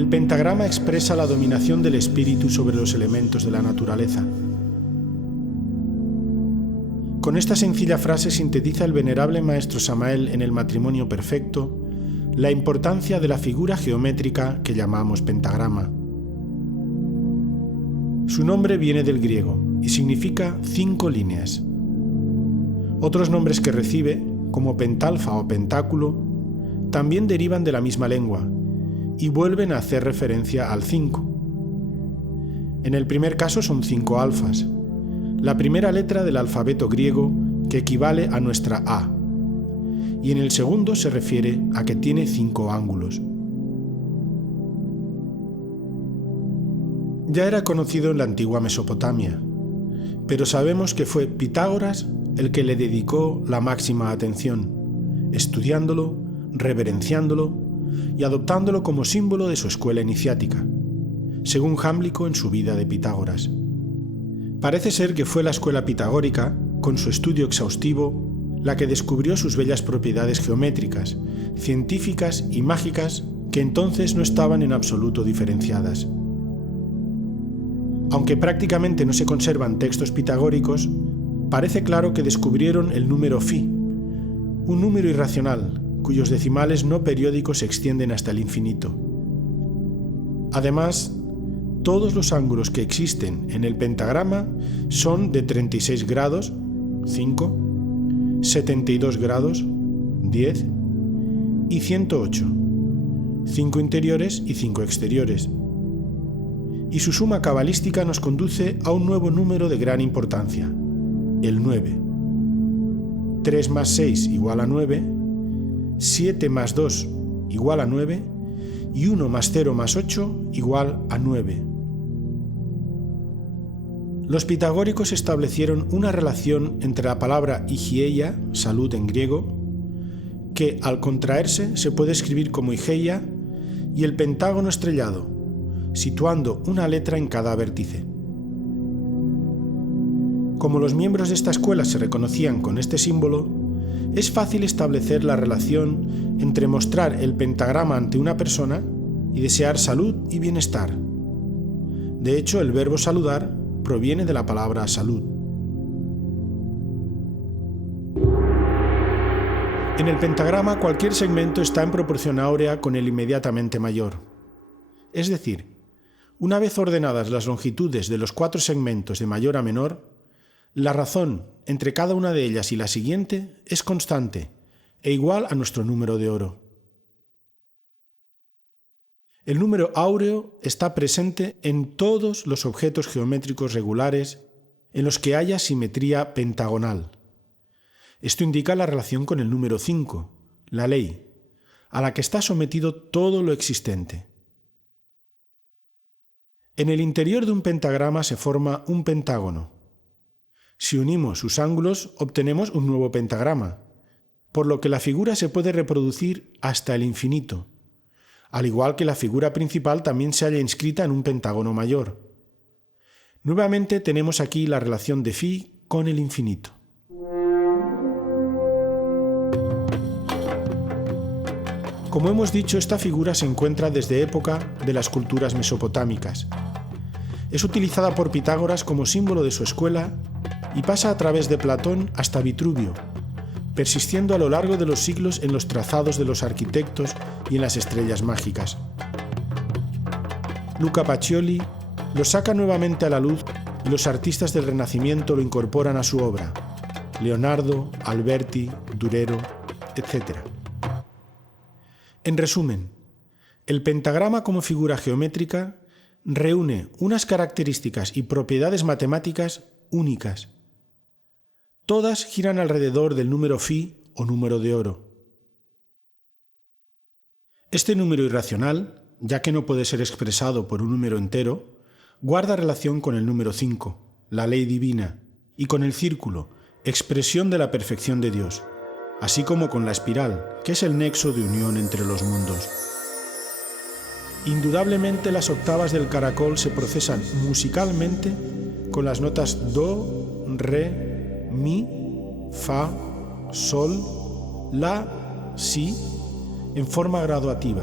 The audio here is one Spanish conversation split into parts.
El pentagrama expresa la dominación del espíritu sobre los elementos de la naturaleza. Con esta sencilla frase sintetiza el venerable maestro Samael en el Matrimonio Perfecto la importancia de la figura geométrica que llamamos pentagrama. Su nombre viene del griego y significa 5 líneas. Otros nombres que recibe, como pentalfa o pentáculo, también derivan de la misma lengua y vuelven a hacer referencia al 5. En el primer caso son 5 alfas, la primera letra del alfabeto griego que equivale a nuestra A, y en el segundo se refiere a que tiene 5 ángulos. Ya era conocido en la antigua Mesopotamia, pero sabemos que fue Pitágoras el que le dedicó la máxima atención, estudiándolo, reverenciándolo y adoptándolo como símbolo de su escuela iniciática, según Jámblico en su Vida de Pitágoras. Parece ser que fue la escuela pitagórica, con su estudio exhaustivo, la que descubrió sus bellas propiedades geométricas, científicas y mágicas que entonces no estaban en absoluto diferenciadas. Aunque prácticamente no se conservan textos pitagóricos, parece claro que descubrieron el número phi, un número irracional, cuyos decimales no periódicos se extienden hasta el infinito. Además, todos los ángulos que existen en el pentagrama son de 36 grados, 5, 72 grados, 10, y 108, 5 interiores y 5 exteriores. Y su suma cabalística nos conduce a un nuevo número de gran importancia, el 9. 3 más 6 igual a 9, 7 más 2 igual a 9 y 1 más 0 más 8 igual a 9. Los pitagóricos establecieron una relación entre la palabra hygieia, salud en griego, que al contraerse se puede escribir como Higeia, y el pentágono estrellado, situando una letra en cada vértice. Como los miembros de esta escuela se reconocían con este símbolo, es fácil establecer la relación entre mostrar el pentagrama ante una persona y desear salud y bienestar. De hecho, el verbo saludar proviene de la palabra salud. En el pentagrama cualquier segmento está en proporción áurea con el inmediatamente mayor. Es decir, una vez ordenadas las longitudes de los 4 segmentos de mayor a menor, la razón entre cada una de ellas y la siguiente es constante e igual a nuestro número de oro. El número áureo está presente en todos los objetos geométricos regulares en los que haya simetría pentagonal. Esto indica la relación con el número 5, la ley, a la que está sometido todo lo existente. En el interior de un pentagrama se forma un pentágono. Si unimos sus ángulos, obtenemos un nuevo pentagrama, por lo que la figura se puede reproducir hasta el infinito, al igual que la figura principal también se halla inscrita en un pentágono mayor. Nuevamente tenemos aquí la relación de phi con el infinito. Como hemos dicho, esta figura se encuentra desde época de las culturas mesopotámicas. Es utilizada por Pitágoras como símbolo de su escuela y pasa a través de Platón hasta Vitruvio, persistiendo a lo largo de los siglos en los trazados de los arquitectos y en las estrellas mágicas. Luca Pacioli lo saca nuevamente a la luz y los artistas del Renacimiento lo incorporan a su obra: Leonardo, Alberti, Durero, etc. En resumen, el pentagrama como figura geométrica reúne unas características y propiedades matemáticas únicas. Todas giran alrededor del número phi o número de oro. Este número irracional, ya que no puede ser expresado por un número entero, guarda relación con el número 5, la ley divina, y con el círculo, expresión de la perfección de Dios, así como con la espiral, que es el nexo de unión entre los mundos. Indudablemente las octavas del caracol se procesan musicalmente con las notas do, re, mi, fa, sol, la, si, en forma graduativa.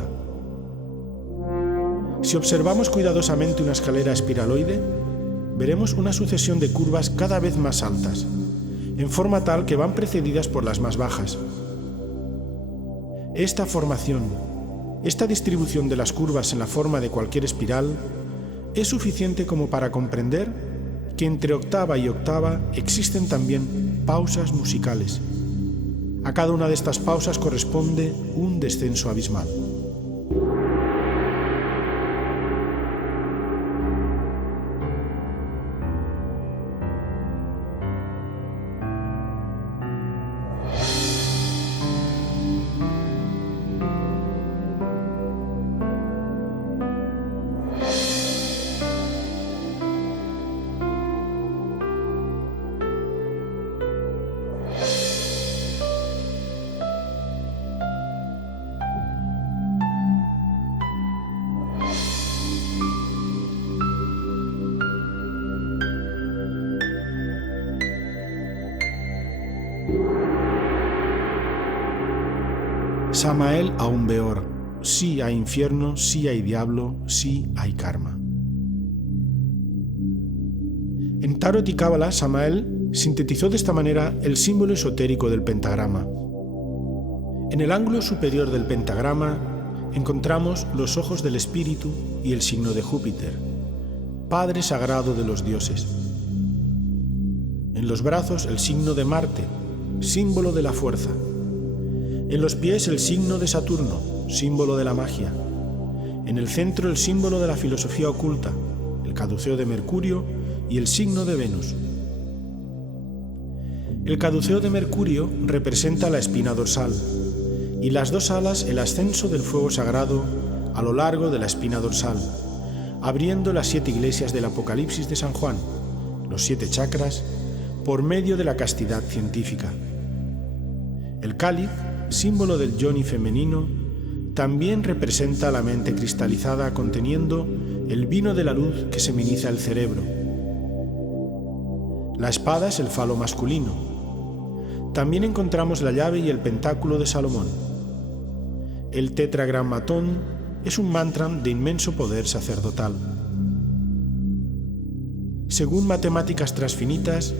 Si observamos cuidadosamente una escalera espiraloide, veremos una sucesión de curvas cada vez más altas, en forma tal que van precedidas por las más bajas. Esta formación, esta distribución de las curvas en la forma de cualquier espiral, es suficiente como para comprender que entre octava y octava existen también pausas musicales. A cada una de estas pausas corresponde un descenso abismal. Samael Aun Beor, sí hay infierno, sí hay diablo, sí hay karma. En Tarot y Cábala, Samael sintetizó de esta manera el símbolo esotérico del pentagrama. En el ángulo superior del pentagrama encontramos los ojos del espíritu y el signo de Júpiter, Padre sagrado de los dioses. En los brazos el signo de Marte, símbolo de la fuerza. En los pies el signo de Saturno, símbolo de la magia. En el centro el símbolo de la filosofía oculta, el caduceo de Mercurio y el signo de Venus. El caduceo de Mercurio representa la espina dorsal y las dos alas el ascenso del fuego sagrado a lo largo de la espina dorsal, abriendo las 7 iglesias del Apocalipsis de San Juan, los 7 chakras, por medio de la castidad científica. El cáliz, símbolo del yoni femenino, también representa la mente cristalizada conteniendo el vino de la luz que seminiza el cerebro. La espada es el falo masculino. También encontramos la llave y el pentáculo de Salomón. El tetragrammatón es un mantra de inmenso poder sacerdotal. Según matemáticas transfinitas,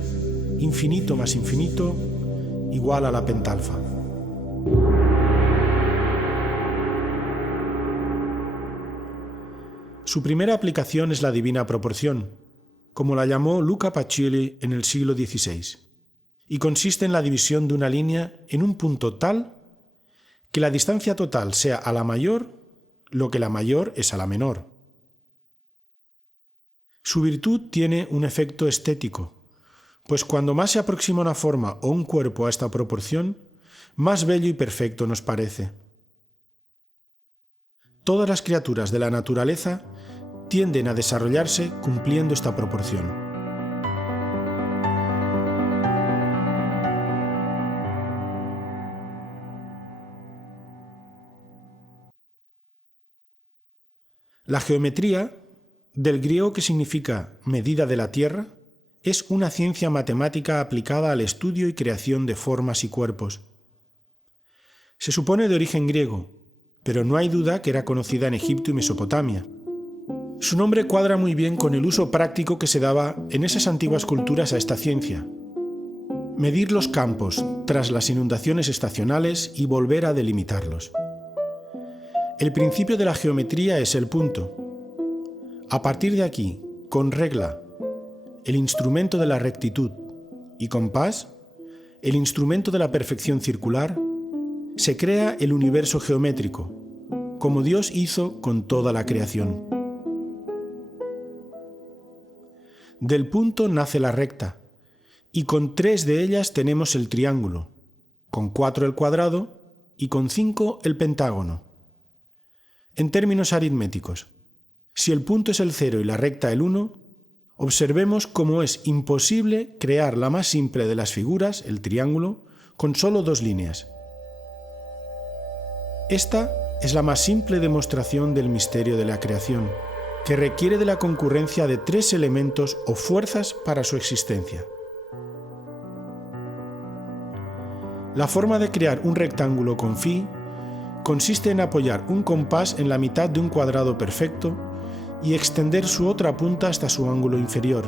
infinito más infinito igual a la pentalfa. Su primera aplicación es la divina proporción, como la llamó Luca Pacioli en el siglo XVI, y consiste en la división de una línea en un punto tal que la distancia total sea a la mayor lo que la mayor es a la menor. Su virtud tiene un efecto estético, pues cuando más se aproxima una forma o un cuerpo a esta proporción, más bello y perfecto nos parece. Todas las criaturas de la naturaleza tienden a desarrollarse cumpliendo esta proporción. La geometría, del griego que significa medida de la tierra, es una ciencia matemática aplicada al estudio y creación de formas y cuerpos. Se supone de origen griego, pero no hay duda que era conocida en Egipto y Mesopotamia. Su nombre cuadra muy bien con el uso práctico que se daba en esas antiguas culturas a esta ciencia. Medir los campos tras las inundaciones estacionales y volver a delimitarlos. El principio de la geometría es el punto. A partir de aquí, con regla, el instrumento de la rectitud, y compás, el instrumento de la perfección circular, se crea el universo geométrico, como Dios hizo con toda la creación. Del punto nace la recta, y con 3 de ellas tenemos el triángulo, con 4 el cuadrado y con 5 el pentágono. En términos aritméticos, si el punto es el 0 y la recta el 1, observemos cómo es imposible crear la más simple de las figuras, el triángulo, con solo 2 líneas. Esta es la más simple demostración del misterio de la creación, que requiere de la concurrencia de 3 elementos o fuerzas para su existencia. La forma de crear un rectángulo con phi consiste en apoyar un compás en la mitad de un cuadrado perfecto y extender su otra punta hasta su ángulo inferior.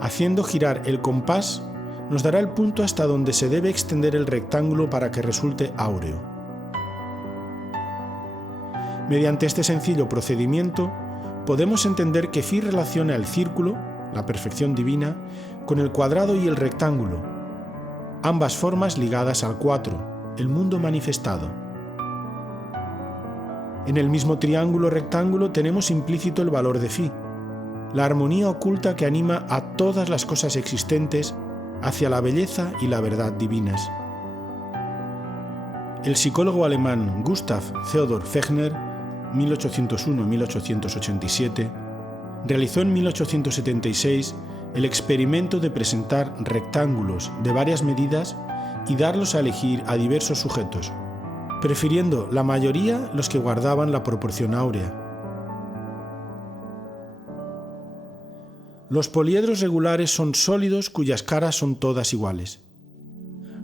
Haciendo girar el compás, nos dará el punto hasta donde se debe extender el rectángulo para que resulte áureo. Mediante este sencillo procedimiento, podemos entender que Phi relaciona el círculo, la perfección divina, con el cuadrado y el rectángulo, ambas formas ligadas al 4, el mundo manifestado. En el mismo triángulo rectángulo tenemos implícito el valor de Phi, la armonía oculta que anima a todas las cosas existentes hacia la belleza y la verdad divinas. El psicólogo alemán Gustav Theodor Fechner, 1801-1887, realizó en 1876 el experimento de presentar rectángulos de varias medidas y darlos a elegir a diversos sujetos, prefiriendo la mayoría los que guardaban la proporción áurea. Los poliedros regulares son sólidos cuyas caras son todas iguales.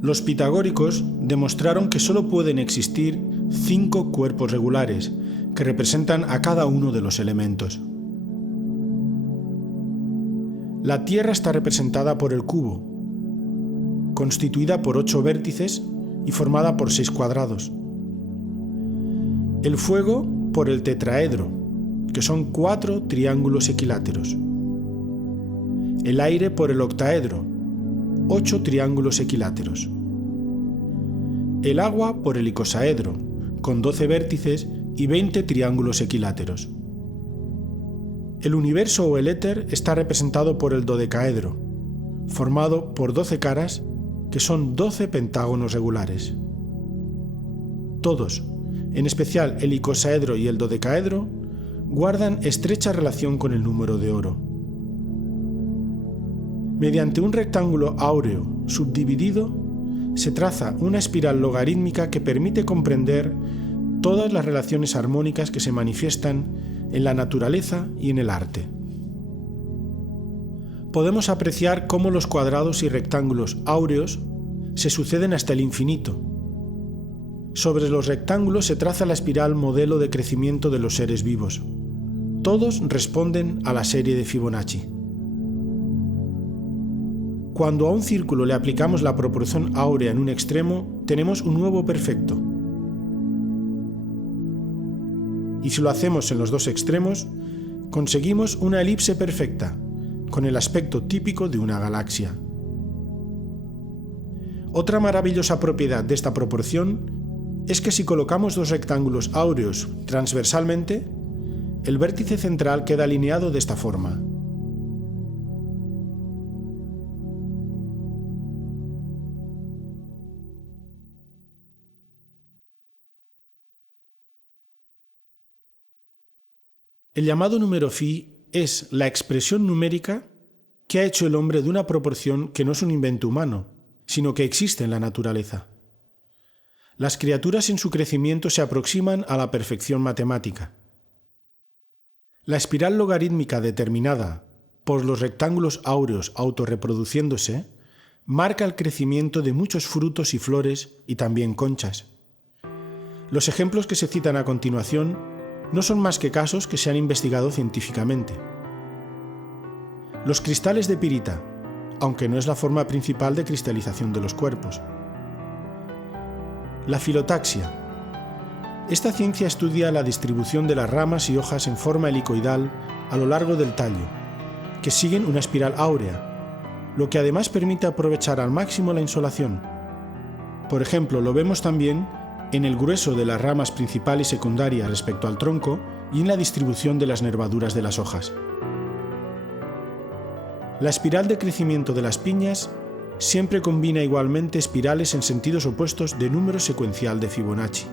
Los pitagóricos demostraron que solo pueden existir 5 cuerpos regulares, que representan a cada uno de los elementos. La Tierra está representada por el cubo, constituida por 8 vértices y formada por 6 cuadrados. El fuego por el tetraedro, que son 4 triángulos equiláteros. El aire por el octaedro, 8 triángulos equiláteros. El agua por el icosaedro, con 12 vértices y 20 triángulos equiláteros. El universo o el éter está representado por el dodecaedro, formado por 12 caras, que son 12 pentágonos regulares. Todos, en especial el icosaedro y el dodecaedro, guardan estrecha relación con el número de oro. Mediante un rectángulo áureo subdividido, se traza una espiral logarítmica que permite comprender todas las relaciones armónicas que se manifiestan en la naturaleza y en el arte. Podemos apreciar cómo los cuadrados y rectángulos áureos se suceden hasta el infinito. Sobre los rectángulos se traza la espiral modelo de crecimiento de los seres vivos. Todos responden a la serie de Fibonacci. Cuando a un círculo le aplicamos la proporción áurea en un extremo, tenemos un nuevo perfecto. Y si lo hacemos en los dos extremos, conseguimos una elipse perfecta, con el aspecto típico de una galaxia. Otra maravillosa propiedad de esta proporción es que si colocamos dos rectángulos áureos transversalmente, el vértice central queda alineado de esta forma. El llamado número Phi es la expresión numérica que ha hecho el hombre de una proporción que no es un invento humano, sino que existe en la naturaleza. Las criaturas en su crecimiento se aproximan a la perfección matemática. La espiral logarítmica determinada por los rectángulos áureos autorreproduciéndose marca el crecimiento de muchos frutos y flores y también conchas. Los ejemplos que se citan a continuación no son más que casos que se han investigado científicamente. Los cristales de pirita, aunque no es la forma principal de cristalización de los cuerpos. La filotaxia. Esta ciencia estudia la distribución de las ramas y hojas en forma helicoidal a lo largo del tallo, que siguen una espiral áurea, lo que además permite aprovechar al máximo la insolación. Por ejemplo, lo vemos también en el grueso de las ramas principal y secundaria respecto al tronco y en la distribución de las nervaduras de las hojas. La espiral de crecimiento de las piñas siempre combina igualmente espirales en sentidos opuestos de número secuencial de Fibonacci.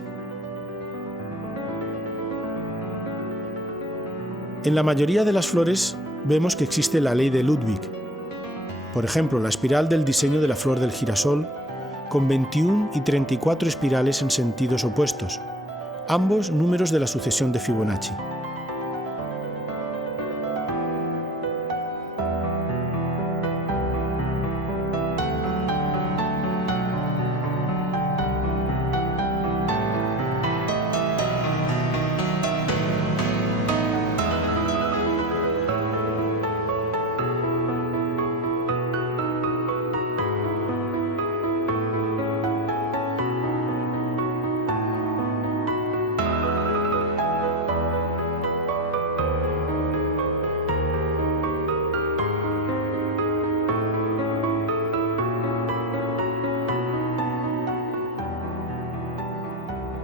En la mayoría de las flores vemos que existe la ley de Ludwig. Por ejemplo, la espiral del diseño de la flor del girasol, con 21 y 34 espirales en sentidos opuestos, ambos números de la sucesión de Fibonacci.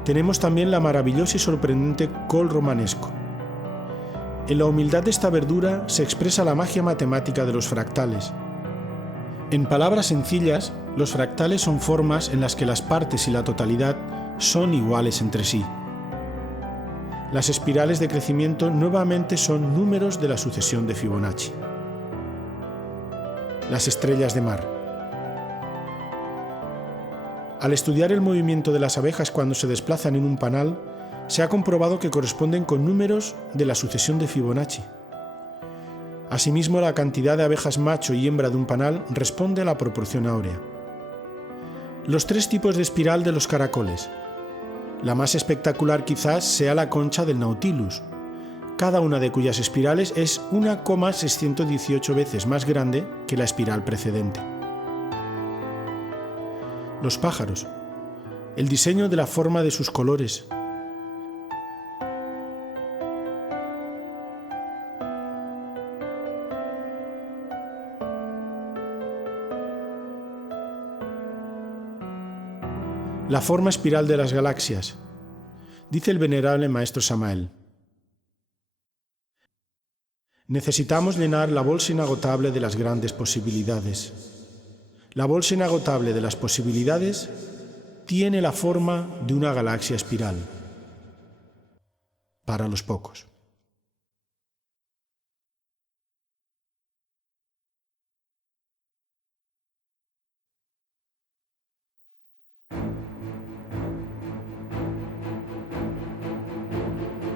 Tenemos también la maravillosa y sorprendente col romanesco. En la humildad de esta verdura se expresa la magia matemática de los fractales. En palabras sencillas, los fractales son formas en las que las partes y la totalidad son iguales entre sí. Las espirales de crecimiento nuevamente son números de la sucesión de Fibonacci. Las estrellas de mar. Al estudiar el movimiento de las abejas cuando se desplazan en un panal, se ha comprobado que corresponden con números de la sucesión de Fibonacci. Asimismo, la cantidad de abejas macho y hembra de un panal responde a la proporción áurea. Los tres tipos de espiral de los caracoles. La más espectacular quizás sea la concha del Nautilus, cada una de cuyas espirales es 1,618 veces más grande que la espiral precedente. Los pájaros. El diseño de la forma de sus colores. La forma espiral de las galaxias. Dice el venerable maestro Samael: necesitamos llenar la bolsa inagotable de las grandes posibilidades. La bolsa inagotable de las posibilidades tiene la forma de una galaxia espiral. Para los pocos.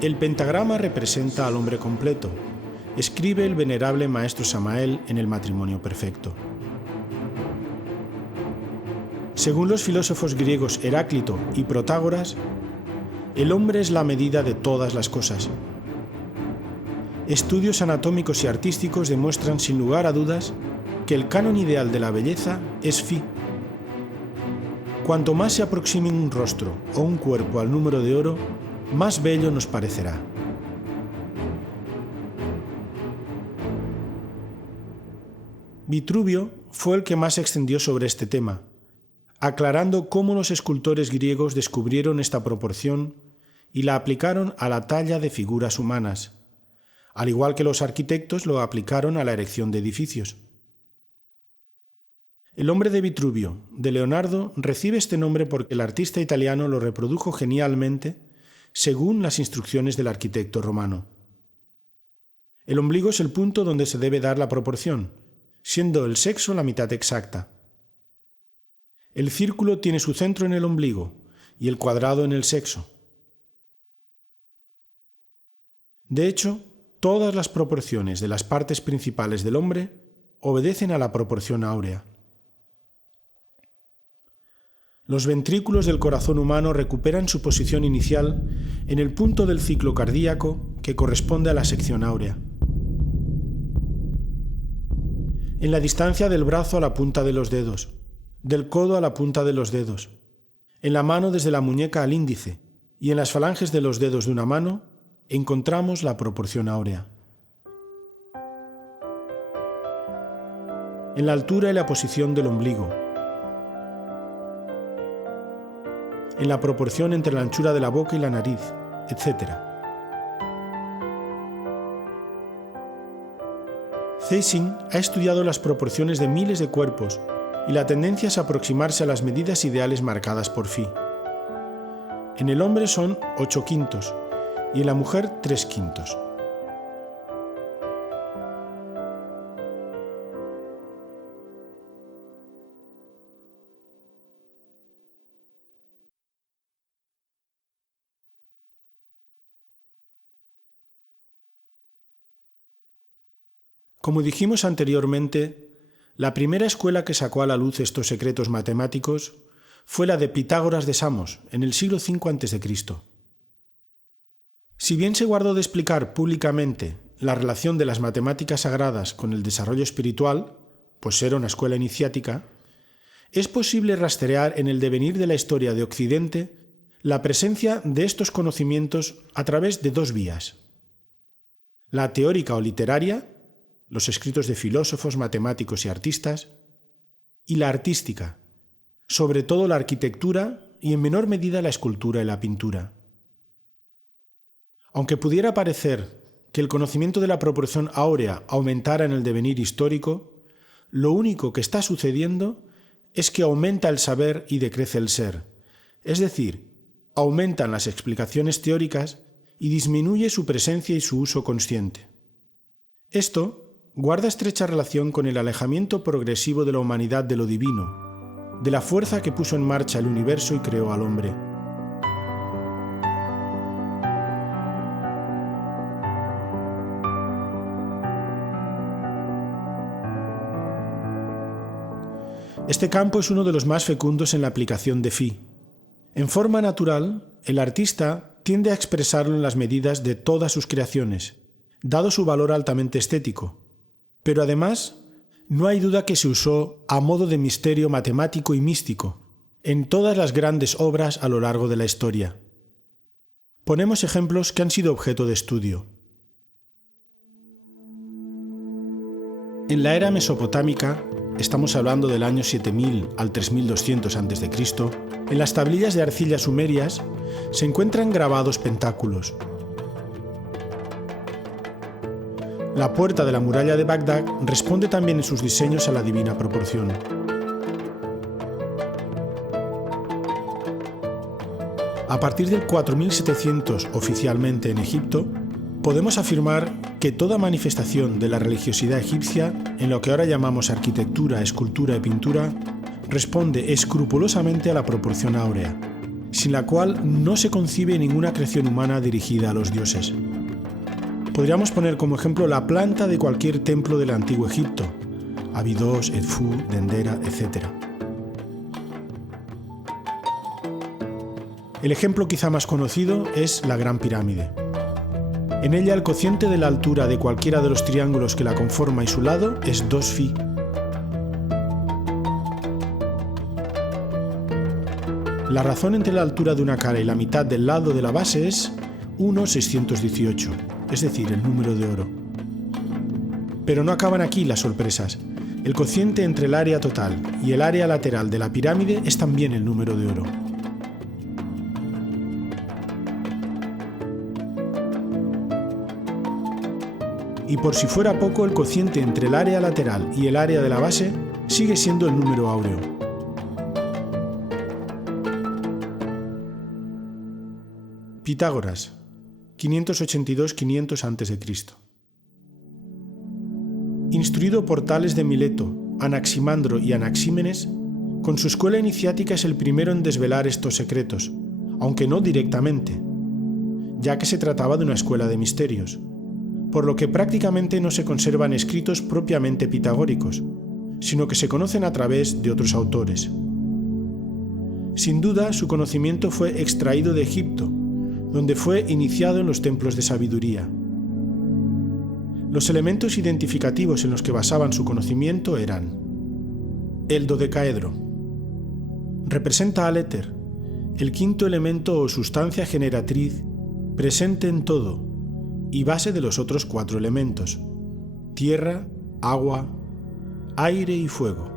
El pentagrama representa al hombre completo, escribe el venerable maestro Samael en el Matrimonio Perfecto. Según los filósofos griegos Heráclito y Protágoras, el hombre es la medida de todas las cosas. Estudios anatómicos y artísticos demuestran sin lugar a dudas que el canon ideal de la belleza es Phi. Cuanto más se aproxime un rostro o un cuerpo al número de oro, más bello nos parecerá. Vitruvio fue el que más se extendió sobre este tema, aclarando cómo los escultores griegos descubrieron esta proporción y la aplicaron a la talla de figuras humanas, al igual que los arquitectos lo aplicaron a la erección de edificios. El hombre de Vitruvio, de Leonardo, recibe este nombre porque el artista italiano lo reprodujo genialmente según las instrucciones del arquitecto romano. El ombligo es el punto donde se debe dar la proporción, siendo el sexo la mitad exacta. El círculo tiene su centro en el ombligo y el cuadrado en el sexo. De hecho, todas las proporciones de las partes principales del hombre obedecen a la proporción áurea. Los ventrículos del corazón humano recuperan su posición inicial en el punto del ciclo cardíaco que corresponde a la sección áurea. En la distancia del brazo a la punta de los dedos, del codo a la punta de los dedos, en la mano desde la muñeca al índice y en las falanges de los dedos de una mano encontramos la proporción áurea. En la altura y la posición del ombligo, en la proporción entre la anchura de la boca y la nariz, etc. Zeising ha estudiado las proporciones de miles de cuerpos y la tendencia es aproximarse a las medidas ideales marcadas por Phi. En el hombre son 8/5 y en la mujer 3/5. Como dijimos anteriormente, la primera escuela que sacó a la luz estos secretos matemáticos fue la de Pitágoras de Samos, en el siglo V a.C. Si bien se guardó de explicar públicamente la relación de las matemáticas sagradas con el desarrollo espiritual, pues era una escuela iniciática, es posible rastrear en el devenir de la historia de Occidente la presencia de estos conocimientos a través de dos vías: la teórica o literaria, los escritos de filósofos, matemáticos y artistas, y la artística, sobre todo la arquitectura y en menor medida la escultura y la pintura. Aunque pudiera parecer que el conocimiento de la proporción áurea aumentara en el devenir histórico, lo único que está sucediendo es que aumenta el saber y decrece el ser, es decir, aumentan las explicaciones teóricas y disminuye su presencia y su uso consciente. Esto guarda estrecha relación con el alejamiento progresivo de la humanidad de lo divino, de la fuerza que puso en marcha el universo y creó al hombre. Este campo es uno de los más fecundos en la aplicación de Phi. En forma natural, el artista tiende a expresarlo en las medidas de todas sus creaciones, dado su valor altamente estético. Pero además, no hay duda que se usó a modo de misterio matemático y místico en todas las grandes obras a lo largo de la historia. Ponemos ejemplos que han sido objeto de estudio. En la era mesopotámica, estamos hablando del año 7000 al 3200 a.C., en las tablillas de arcilla sumerias se encuentran grabados pentáculos. La puerta de la muralla de Bagdad responde también en sus diseños a la divina proporción. A partir del 4700 oficialmente en Egipto, podemos afirmar que toda manifestación de la religiosidad egipcia, en lo que ahora llamamos arquitectura, escultura y pintura, responde escrupulosamente a la proporción áurea, sin la cual no se concibe ninguna creación humana dirigida a los dioses. Podríamos poner como ejemplo la planta de cualquier templo del antiguo Egipto, Abidos, Edfu, Dendera, etc. El ejemplo quizá más conocido es la Gran Pirámide. En ella el cociente de la altura de cualquiera de los triángulos que la conforma y su lado es 2φ. La razón entre la altura de una cara y la mitad del lado de la base es 1/618, es decir, el número de oro. Pero no acaban aquí las sorpresas. El cociente entre el área total y el área lateral de la pirámide es también el número de oro. Y por si fuera poco, el cociente entre el área lateral y el área de la base sigue siendo el número áureo. Pitágoras, 582-500 a.C. Instruido por Tales de Mileto, Anaximandro y Anaxímenes, con su escuela iniciática es el primero en desvelar estos secretos, aunque no directamente, ya que se trataba de una escuela de misterios, por lo que prácticamente no se conservan escritos propiamente pitagóricos, sino que se conocen a través de otros autores. Sin duda, su conocimiento fue extraído de Egipto, donde fue iniciado en los templos de sabiduría. Los elementos identificativos en los que basaban su conocimiento eran: el dodecaedro. Representa al éter, el quinto elemento o sustancia generatriz presente en todo y base de los otros 4 elementos: tierra, agua, aire y fuego.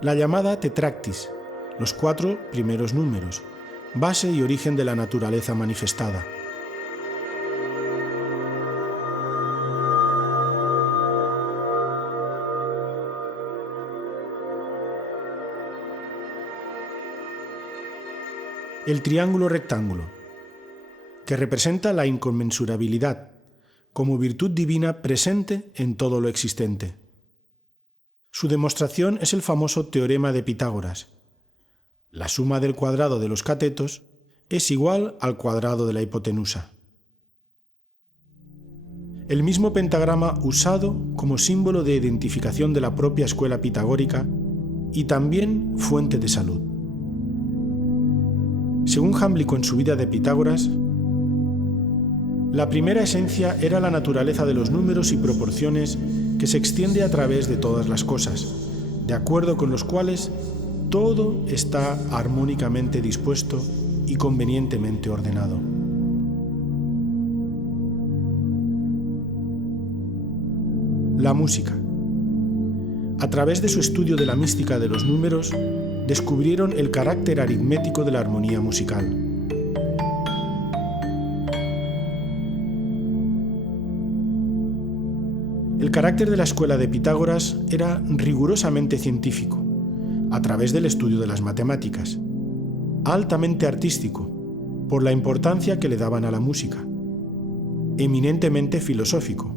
La llamada tetractis, los 4 primeros números, base y origen de la naturaleza manifestada. El triángulo rectángulo, que representa la inconmensurabilidad, como virtud divina presente en todo lo existente. Su demostración es el famoso teorema de Pitágoras. La suma del cuadrado de los catetos es igual al cuadrado de la hipotenusa. El mismo pentagrama usado como símbolo de identificación de la propia escuela pitagórica y también fuente de salud. Según Jámblico en su vida de Pitágoras, la primera esencia era la naturaleza de los números y proporciones que se extiende a través de todas las cosas, de acuerdo con los cuales todo está armónicamente dispuesto y convenientemente ordenado. La música. A través de su estudio de la mística de los números, descubrieron el carácter aritmético de la armonía musical. El carácter de la escuela de Pitágoras era rigurosamente científico, a través del estudio de las matemáticas, altamente artístico, por la importancia que le daban a la música, eminentemente filosófico,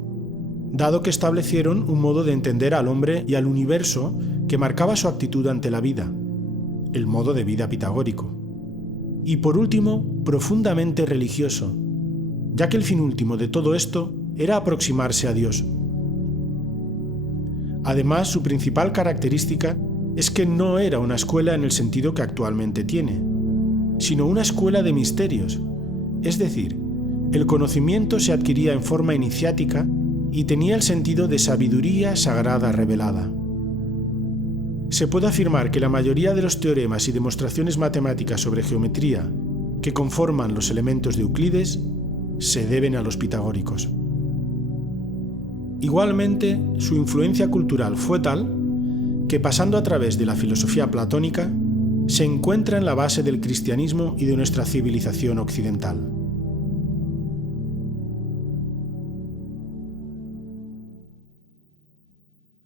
dado que establecieron un modo de entender al hombre y al universo que marcaba su actitud ante la vida, el modo de vida pitagórico. Y por último, profundamente religioso, ya que el fin último de todo esto era aproximarse a Dios. Además, su principal característica es que no era una escuela en el sentido que actualmente tiene, sino una escuela de misterios, es decir, el conocimiento se adquiría en forma iniciática y tenía el sentido de sabiduría sagrada revelada. Se puede afirmar que la mayoría de los teoremas y demostraciones matemáticas sobre geometría que conforman los elementos de Euclides se deben a los pitagóricos. Igualmente, su influencia cultural fue tal que, pasando a través de la filosofía platónica, se encuentra en la base del cristianismo y de nuestra civilización occidental.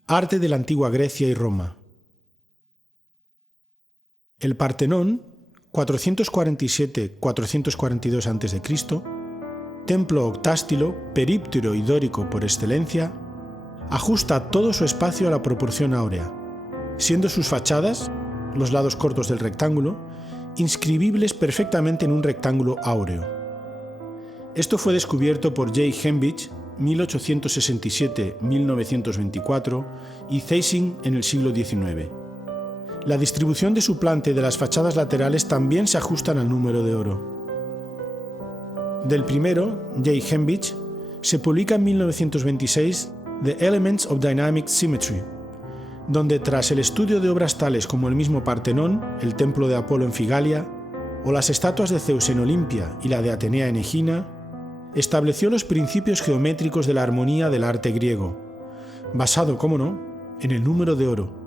Arte de la antigua Grecia y Roma. El Partenón, 447-442 a.C., templo octástilo, períptero y dórico por excelencia, ajusta todo su espacio a la proporción áurea, siendo sus fachadas, los lados cortos del rectángulo, inscribibles perfectamente en un rectángulo áureo. Esto fue descubierto por J. Hembich, 1867-1924, y Zeising en el siglo XIX. La distribución de suplante de las fachadas laterales también se ajustan al número de oro. Del primero, J. Hembich, se publica en 1926 The Elements of Dynamic Symmetry, donde tras el estudio de obras tales como el mismo Partenón, el templo de Apolo en Figalia, o las estatuas de Zeus en Olimpia y la de Atenea en Egina, estableció los principios geométricos de la armonía del arte griego, basado, cómo no, en el número de oro.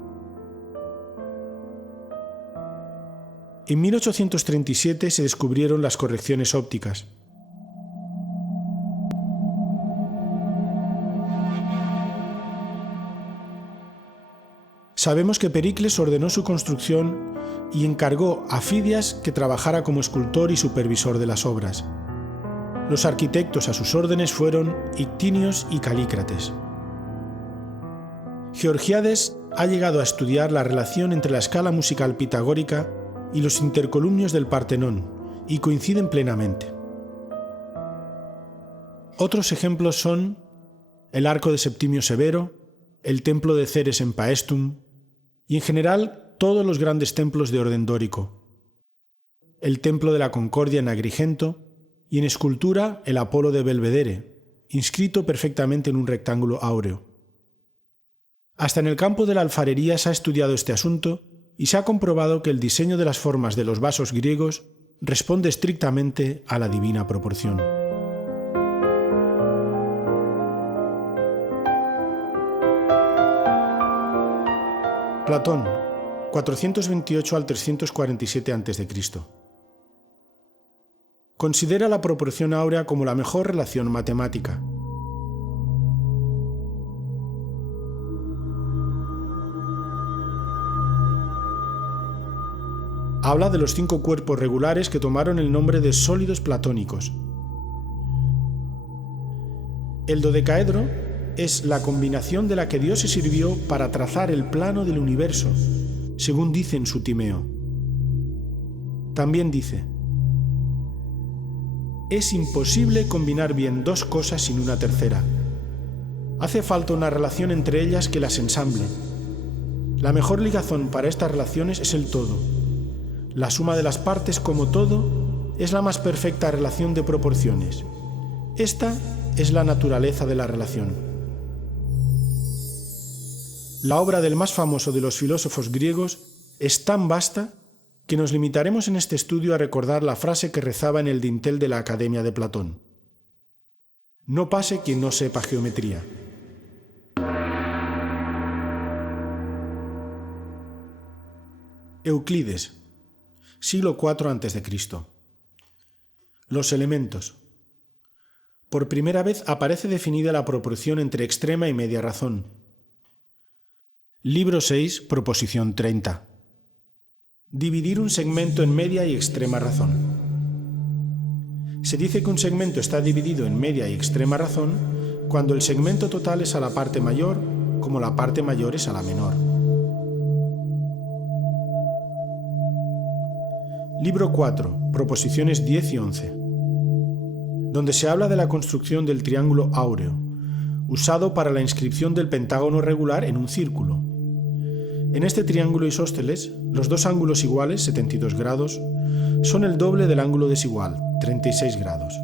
En 1837 se descubrieron las correcciones ópticas. Sabemos que Pericles ordenó su construcción y encargó a Fidias que trabajara como escultor y supervisor de las obras. Los arquitectos a sus órdenes fueron Ictinios y Calícrates. Georgiades ha llegado a estudiar la relación entre la escala musical pitagórica y los intercolumnios del Partenón, y coinciden plenamente. Otros ejemplos son el arco de Septimio Severo, el templo de Ceres en Paestum, y en general todos los grandes templos de orden dórico. El templo de la Concordia en Agrigento, y en escultura el Apolo de Belvedere, inscrito perfectamente en un rectángulo áureo. Hasta en el campo de la alfarería se ha estudiado este asunto y se ha comprobado que el diseño de las formas de los vasos griegos responde estrictamente a la divina proporción. Platón, 428 al 347 a.C. Considera la proporción áurea como la mejor relación matemática. Habla de los 5 cuerpos regulares que tomaron el nombre de sólidos platónicos. El dodecaedro es la combinación de la que Dios se sirvió para trazar el plano del universo, según dice en su Timeo. También dice: es imposible combinar bien 2 cosas sin una tercera. Hace falta una relación entre ellas que las ensamble. La mejor ligazón para estas relaciones es el todo. La suma de las partes como todo es la más perfecta relación de proporciones. Esta es la naturaleza de la relación. La obra del más famoso de los filósofos griegos es tan vasta que nos limitaremos en este estudio a recordar la frase que rezaba en el dintel de la Academia de Platón: no pase quien no sepa geometría. Euclides, siglo IV a.C. Los elementos. Por primera vez aparece definida la proporción entre extrema y media razón. Libro 6, proposición 30. Dividir un segmento en media y extrema razón. Se dice que un segmento está dividido en media y extrema razón cuando el segmento total es a la parte mayor como la parte mayor es a la menor. Libro 4, proposiciones 10 y 11, donde se habla de la construcción del triángulo áureo, usado para la inscripción del pentágono regular en un círculo. En este triángulo isósceles, los dos ángulos iguales, 72 grados, son el doble del ángulo desigual, 36 grados.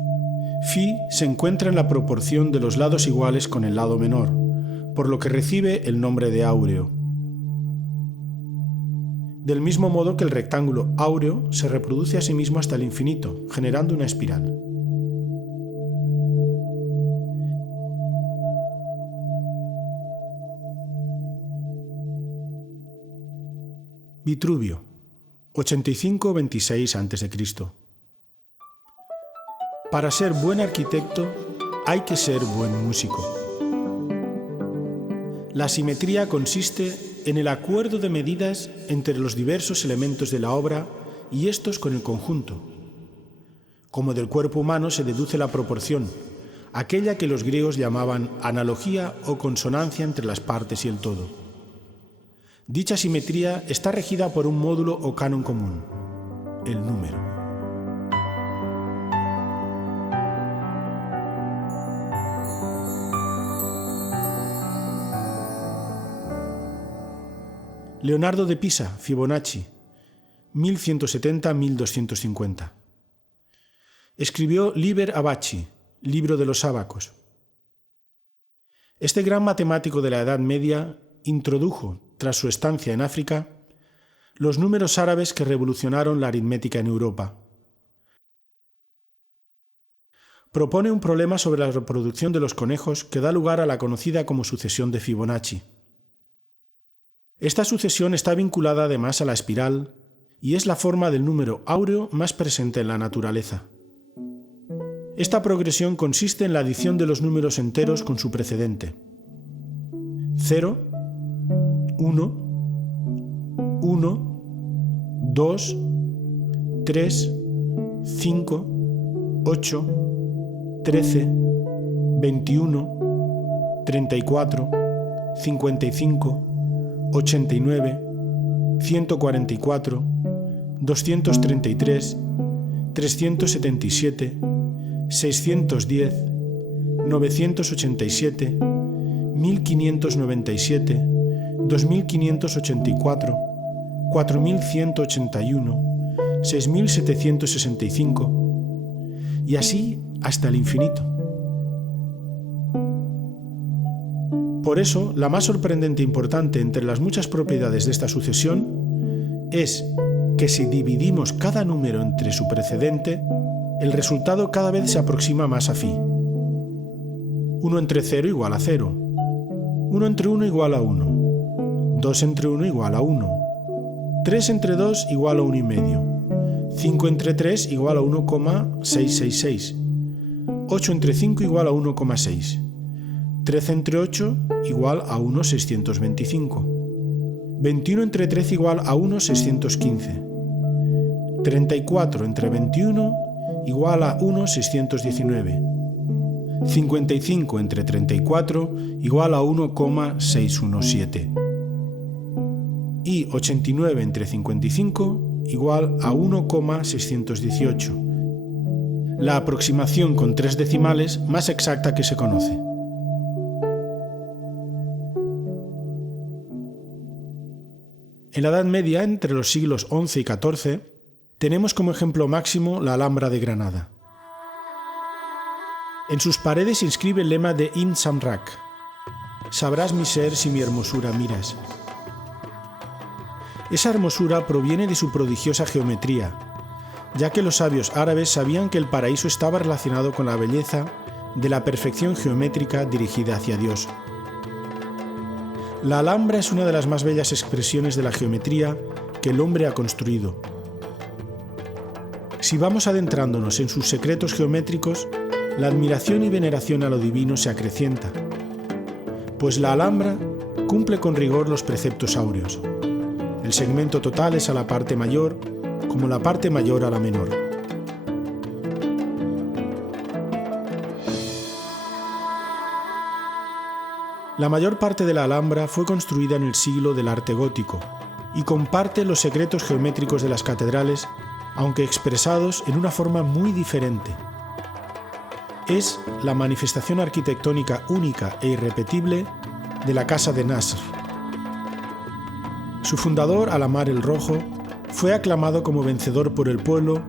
Φ se encuentra en la proporción de los lados iguales con el lado menor, por lo que recibe el nombre de áureo. Del mismo modo que el rectángulo áureo se reproduce a sí mismo hasta el infinito, generando una espiral. Vitruvio, 85-26 a.C. Para ser buen arquitecto hay que ser buen músico. La simetría consiste en el acuerdo de medidas entre los diversos elementos de la obra y estos con el conjunto. Como del cuerpo humano se deduce la proporción, aquella que los griegos llamaban analogía o consonancia entre las partes y el todo. Dicha simetría está regida por un módulo o canon común, el número. Leonardo de Pisa, Fibonacci, 1170-1250. Escribió Liber Abaci, libro de los ábacos. Este gran matemático de la Edad Media introdujo, tras su estancia en África, los números árabes que revolucionaron la aritmética en Europa. Propone un problema sobre la reproducción de los conejos que da lugar a la conocida como sucesión de Fibonacci. Esta sucesión está vinculada además a la espiral y es la forma del número áureo más presente en la naturaleza. Esta progresión consiste en la adición de los números enteros con su precedente. 0, 1, 1, 2, 3, 5, 8, 13, 21, 34, 55, 89, 144, 233, 377, 610, 987, 1597, 2584, 4181, 6765 y así hasta el infinito. Por eso, la más sorprendente e importante entre las muchas propiedades de esta sucesión es que si dividimos cada número entre su precedente, el resultado cada vez se aproxima más a Φ. 1 entre 0 igual a 0, 1 entre 1 igual a 1, 2 entre 1 igual a 1, 3 entre 2 igual a 1,5, 5 entre 3 igual a 1,666, 8 entre 5 igual a 1,6, 13 entre 8 igual a 1,625, 21 entre 13 igual a 1,615, 34 entre 21 igual a 1,619, 55 entre 34 igual a 1,617 y 89 entre 55 igual a 1,618, la aproximación con 3 decimales más exacta que se conoce. En la Edad Media, entre los siglos XI y XIV, tenemos como ejemplo máximo la Alhambra de Granada. En sus paredes se inscribe el lema de Ibn Samrak: «Sabrás mi ser si mi hermosura miras». Esa hermosura proviene de su prodigiosa geometría, ya que los sabios árabes sabían que el paraíso estaba relacionado con la belleza de la perfección geométrica dirigida hacia Dios. La Alhambra es una de las más bellas expresiones de la geometría que el hombre ha construido. Si vamos adentrándonos en sus secretos geométricos, la admiración y veneración a lo divino se acrecienta, pues la Alhambra cumple con rigor los preceptos áureos. El segmento total es a la parte mayor, como la parte mayor a la menor. La mayor parte de la Alhambra fue construida en el siglo del arte gótico y comparte los secretos geométricos de las catedrales, aunque expresados en una forma muy diferente. Es la manifestación arquitectónica única e irrepetible de la Casa de Nasr. Su fundador, Al-Ahmar el Rojo, fue aclamado como vencedor por el pueblo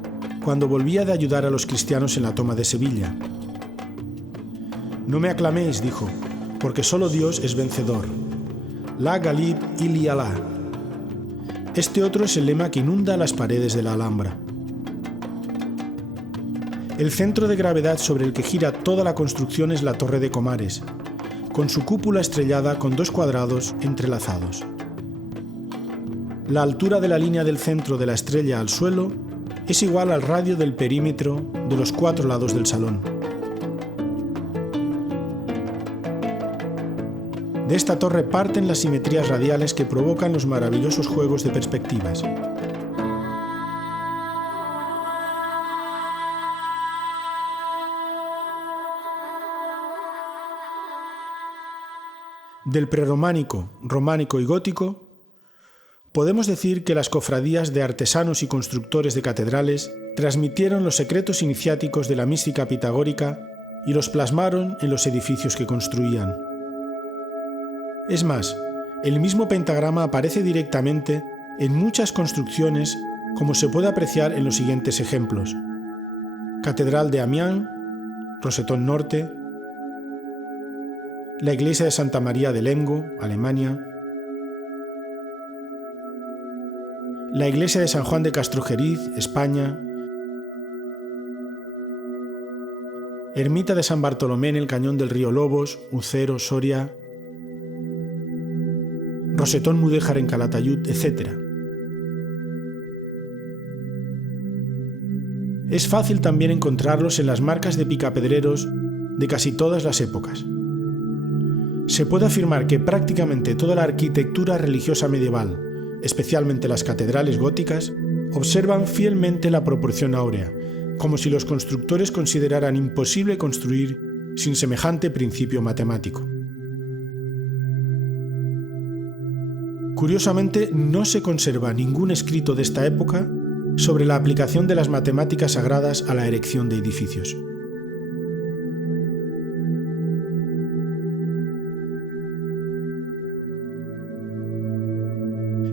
cuando volvía de ayudar a los cristianos en la toma de Sevilla. No me aclaméis, dijo, porque solo Dios es vencedor. La Ghalib ili Allah. Este otro es el lema que inunda las paredes de la Alhambra. El centro de gravedad sobre el que gira toda la construcción es la Torre de Comares, con su cúpula estrellada con dos cuadrados entrelazados. La altura de la línea del centro de la estrella al suelo es igual al radio del perímetro de los 4 lados del salón. De esta torre parten las simetrías radiales que provocan los maravillosos juegos de perspectivas. Del prerrománico, románico y gótico, podemos decir que las cofradías de artesanos y constructores de catedrales transmitieron los secretos iniciáticos de la mística pitagórica y los plasmaron en los edificios que construían. Es más, el mismo pentagrama aparece directamente en muchas construcciones, como se puede apreciar en los siguientes ejemplos: Catedral de Amiens, Rosetón Norte, la iglesia de Santa María de Lemgo, Alemania, la iglesia de San Juan de Castrojeriz, España, ermita de San Bartolomé en el cañón del río Lobos, Ucero, Soria, Rosetón Mudéjar en Calatayud, etc. Es fácil también encontrarlos en las marcas de picapedreros de casi todas las épocas. Se puede afirmar que prácticamente toda la arquitectura religiosa medieval, especialmente las catedrales góticas, observan fielmente la proporción áurea, como si los constructores consideraran imposible construir sin semejante principio matemático. Curiosamente, no se conserva ningún escrito de esta época sobre la aplicación de las matemáticas sagradas a la erección de edificios.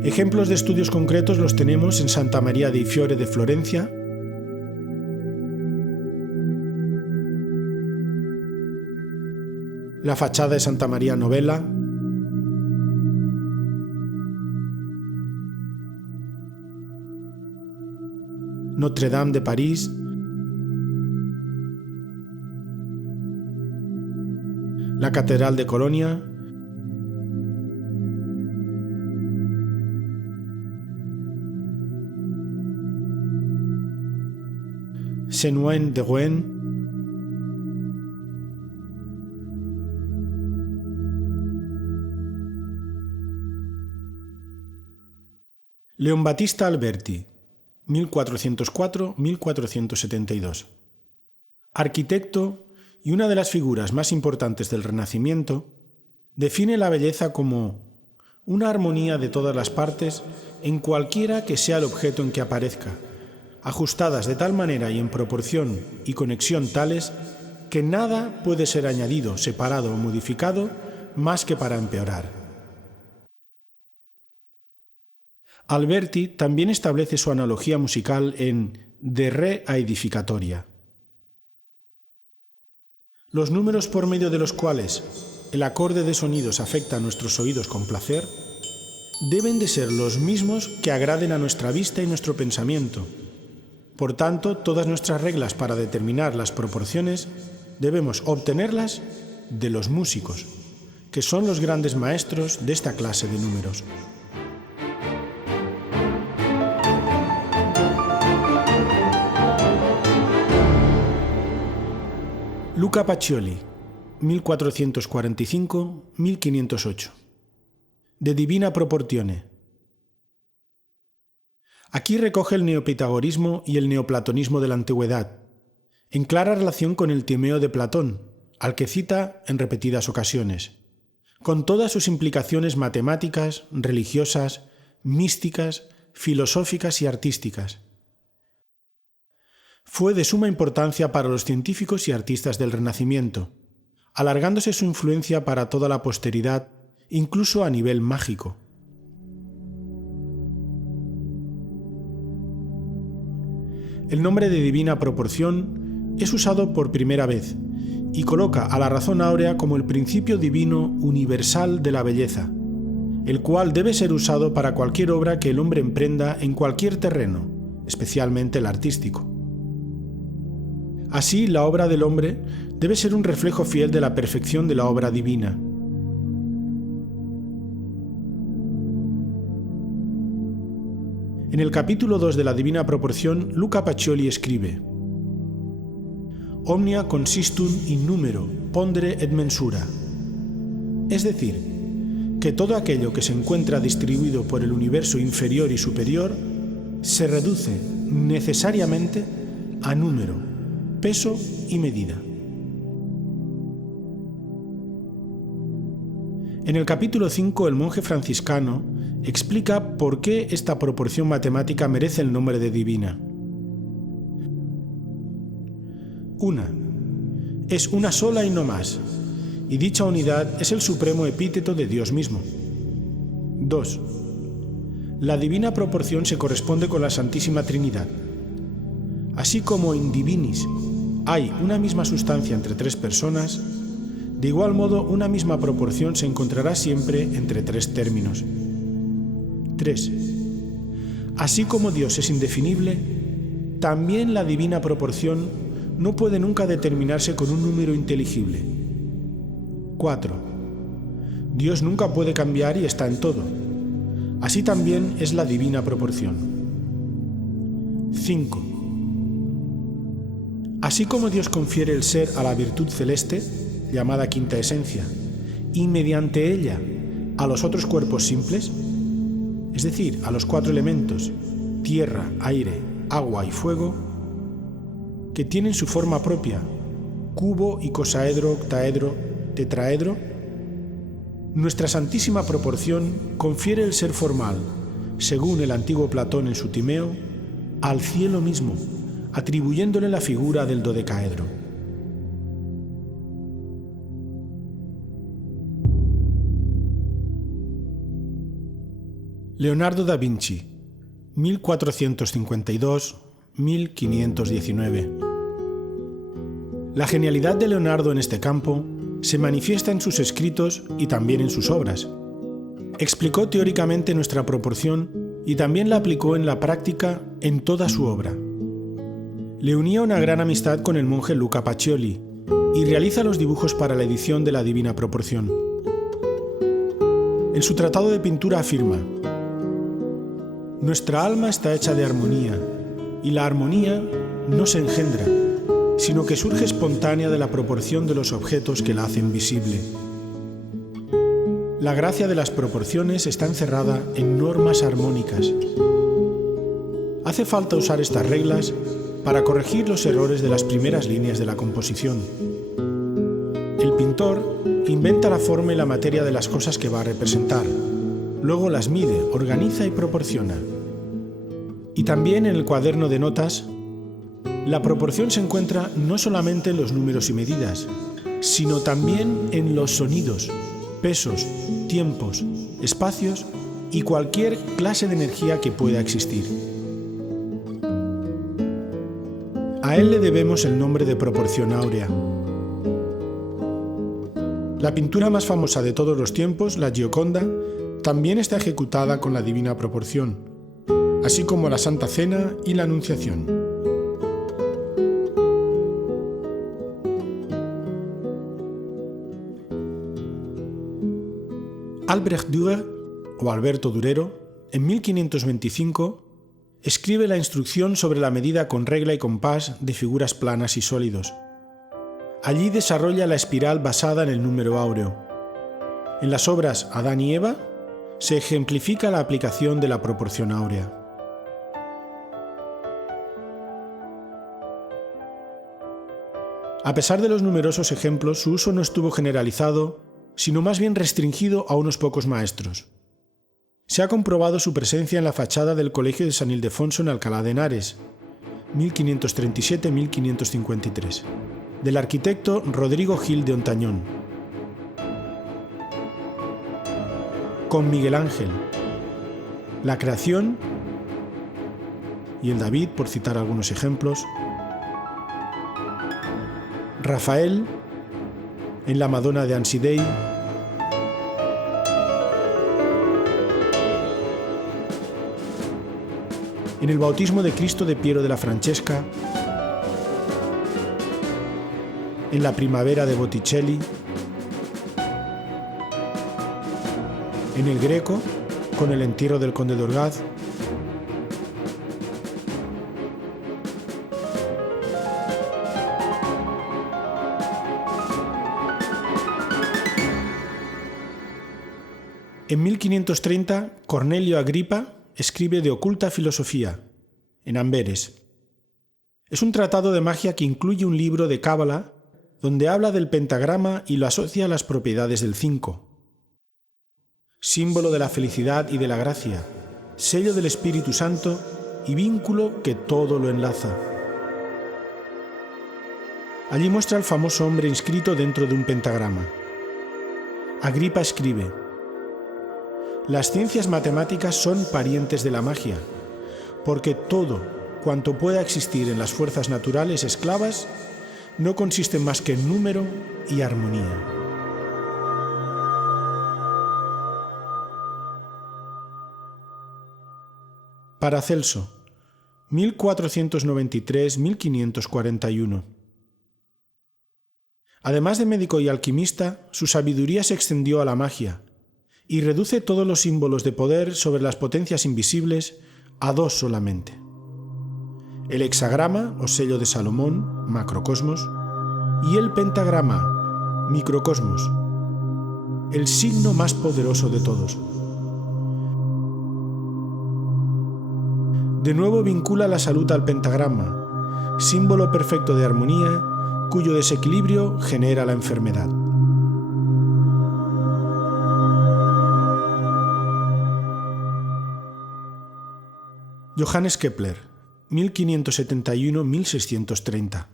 Ejemplos de estudios concretos los tenemos en Santa María dei Fiori de Florencia, la fachada de Santa María Novella, Notre Dame de París, la Catedral de Colonia, Saint-Ouen de Rouen, Leon Battista Alberti, 1404-1472. Arquitecto y una de las figuras más importantes del Renacimiento, define la belleza como una armonía de todas las partes en cualquiera que sea el objeto en que aparezca, ajustadas de tal manera y en proporción y conexión tales que nada puede ser añadido, separado o modificado más que para empeorar. Alberti también establece su analogía musical en De Re a Edificatoria. Los números por medio de los cuales el acorde de sonidos afecta a nuestros oídos con placer deben de ser los mismos que agraden a nuestra vista y nuestro pensamiento. Por tanto, todas nuestras reglas para determinar las proporciones debemos obtenerlas de los músicos, que son los grandes maestros de esta clase de números. Luca Pacioli, 1445-1508. De Divina Proportione. Aquí recoge el neopitagorismo y el neoplatonismo de la antigüedad, en clara relación con el Timeo de Platón, al que cita en repetidas ocasiones, con todas sus implicaciones matemáticas, religiosas, místicas, filosóficas y artísticas. Fue de suma importancia para los científicos y artistas del Renacimiento, alargándose su influencia para toda la posteridad, incluso a nivel mágico. El nombre de Divina Proporción es usado por primera vez y coloca a la razón áurea como el principio divino universal de la belleza, el cual debe ser usado para cualquier obra que el hombre emprenda en cualquier terreno, especialmente el artístico. Así, la obra del hombre debe ser un reflejo fiel de la perfección de la obra divina. En el capítulo 2 de la Divina Proporción, Luca Pacioli escribe: Omnia consistum in numero, pondere et mensura. Es decir, que todo aquello que se encuentra distribuido por el universo inferior y superior se reduce necesariamente a número, peso y medida. En el capítulo 5, el monje franciscano explica por qué esta proporción matemática merece el nombre de divina. 1. Es una sola y no más, y dicha unidad es el supremo epíteto de Dios mismo. 2. La divina proporción se corresponde con la Santísima Trinidad. Así como in divinis hay una misma sustancia entre tres personas, de igual modo una misma proporción se encontrará siempre entre tres términos. 3. Así como Dios es indefinible, también la divina proporción no puede nunca determinarse con un número inteligible. 4. Dios nunca puede cambiar y está en todo. Así también es la divina proporción. 5. Así como Dios confiere el ser a la virtud celeste, llamada quinta esencia, y mediante ella a los otros cuerpos simples, es decir, a los cuatro elementos, tierra, aire, agua y fuego, que tienen su forma propia, cubo, icosaedro, octaedro, tetraedro, nuestra Santísima Proporción confiere el ser formal, según el antiguo Platón en su Timeo, al cielo mismo, atribuyéndole la figura del dodecaedro. Leonardo da Vinci, 1452-1519. La genialidad de Leonardo en este campo se manifiesta en sus escritos y también en sus obras. Explicó teóricamente nuestra proporción y también la aplicó en la práctica en toda su obra. Le unía una gran amistad con el monje Luca Pacioli y realiza los dibujos para la edición de la Divina Proporción. En su tratado de pintura afirma: nuestra alma está hecha de armonía, y la armonía no se engendra, sino que surge espontánea de la proporción de los objetos que la hacen visible. La gracia de las proporciones está encerrada en normas armónicas. Hace falta usar estas reglas para corregir los errores de las primeras líneas de la composición. El pintor inventa la forma y la materia de las cosas que va a representar. Luego las mide, organiza y proporciona. Y también en el cuaderno de notas, la proporción se encuentra no solamente en los números y medidas, sino también en los sonidos, pesos, tiempos, espacios y cualquier clase de energía que pueda existir. A él le debemos el nombre de proporción áurea. La pintura más famosa de todos los tiempos, la Gioconda, también está ejecutada con la Divina Proporción, así como la Santa Cena y la Anunciación. Albrecht Dürer, o Alberto Durero, en 1525, escribe la instrucción sobre la medida con regla y compás de figuras planas y sólidos. Allí desarrolla la espiral basada en el número áureo. En las obras Adán y Eva se ejemplifica la aplicación de la proporción áurea. A pesar de los numerosos ejemplos, su uso no estuvo generalizado, sino más bien restringido a unos pocos maestros. Se ha comprobado su presencia en la fachada del Colegio de San Ildefonso en Alcalá de Henares, 1537-1553, del arquitecto Rodrigo Gil de Ontañón. Con Miguel Ángel, la Creación y el David, por citar algunos ejemplos. Rafael, en la Madonna de Ansidei. En el Bautismo de Cristo de Piero de la Francesca. En la Primavera de Botticelli. En el Greco, con el entierro del conde de Orgaz. En 1530, Cornelio Agripa escribe De Oculta Filosofía, en Amberes. Es un tratado de magia que incluye un libro de cábala donde habla del pentagrama y lo asocia a las propiedades del 5. Símbolo de la felicidad y de la gracia, sello del Espíritu Santo y vínculo que todo lo enlaza. Allí muestra al famoso hombre inscrito dentro de un pentagrama. Agripa escribe: las ciencias matemáticas son parientes de la magia, porque todo cuanto pueda existir en las fuerzas naturales esclavas no consiste más que en número y armonía. Paracelso, 1493-1541. Además de médico y alquimista, su sabiduría se extendió a la magia y reduce todos los símbolos de poder sobre las potencias invisibles a dos solamente: el hexagrama o sello de Salomón, macrocosmos, y el pentagrama, microcosmos, el signo más poderoso de todos. De nuevo vincula la salud al pentagrama, símbolo perfecto de armonía, cuyo desequilibrio genera la enfermedad. Johannes Kepler, 1571-1630.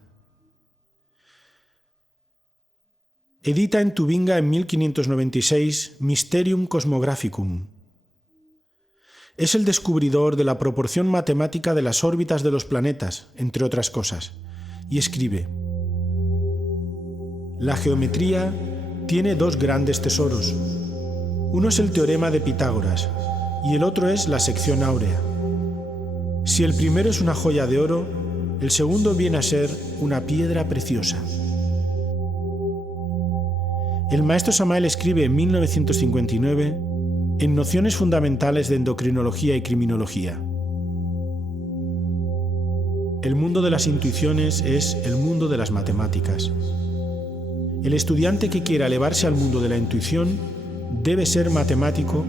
Edita en Tubinga en 1596 Mysterium Cosmographicum. Es el descubridor de la proporción matemática de las órbitas de los planetas, entre otras cosas, y escribe: la geometría tiene dos grandes tesoros. Uno es el teorema de Pitágoras y el otro es la sección áurea. Si el primero es una joya de oro, el segundo viene a ser una piedra preciosa. El maestro Samael escribe en 1959 en Nociones fundamentales de endocrinología y criminología: el mundo de las intuiciones es el mundo de las matemáticas. El estudiante que quiera elevarse al mundo de la intuición debe ser matemático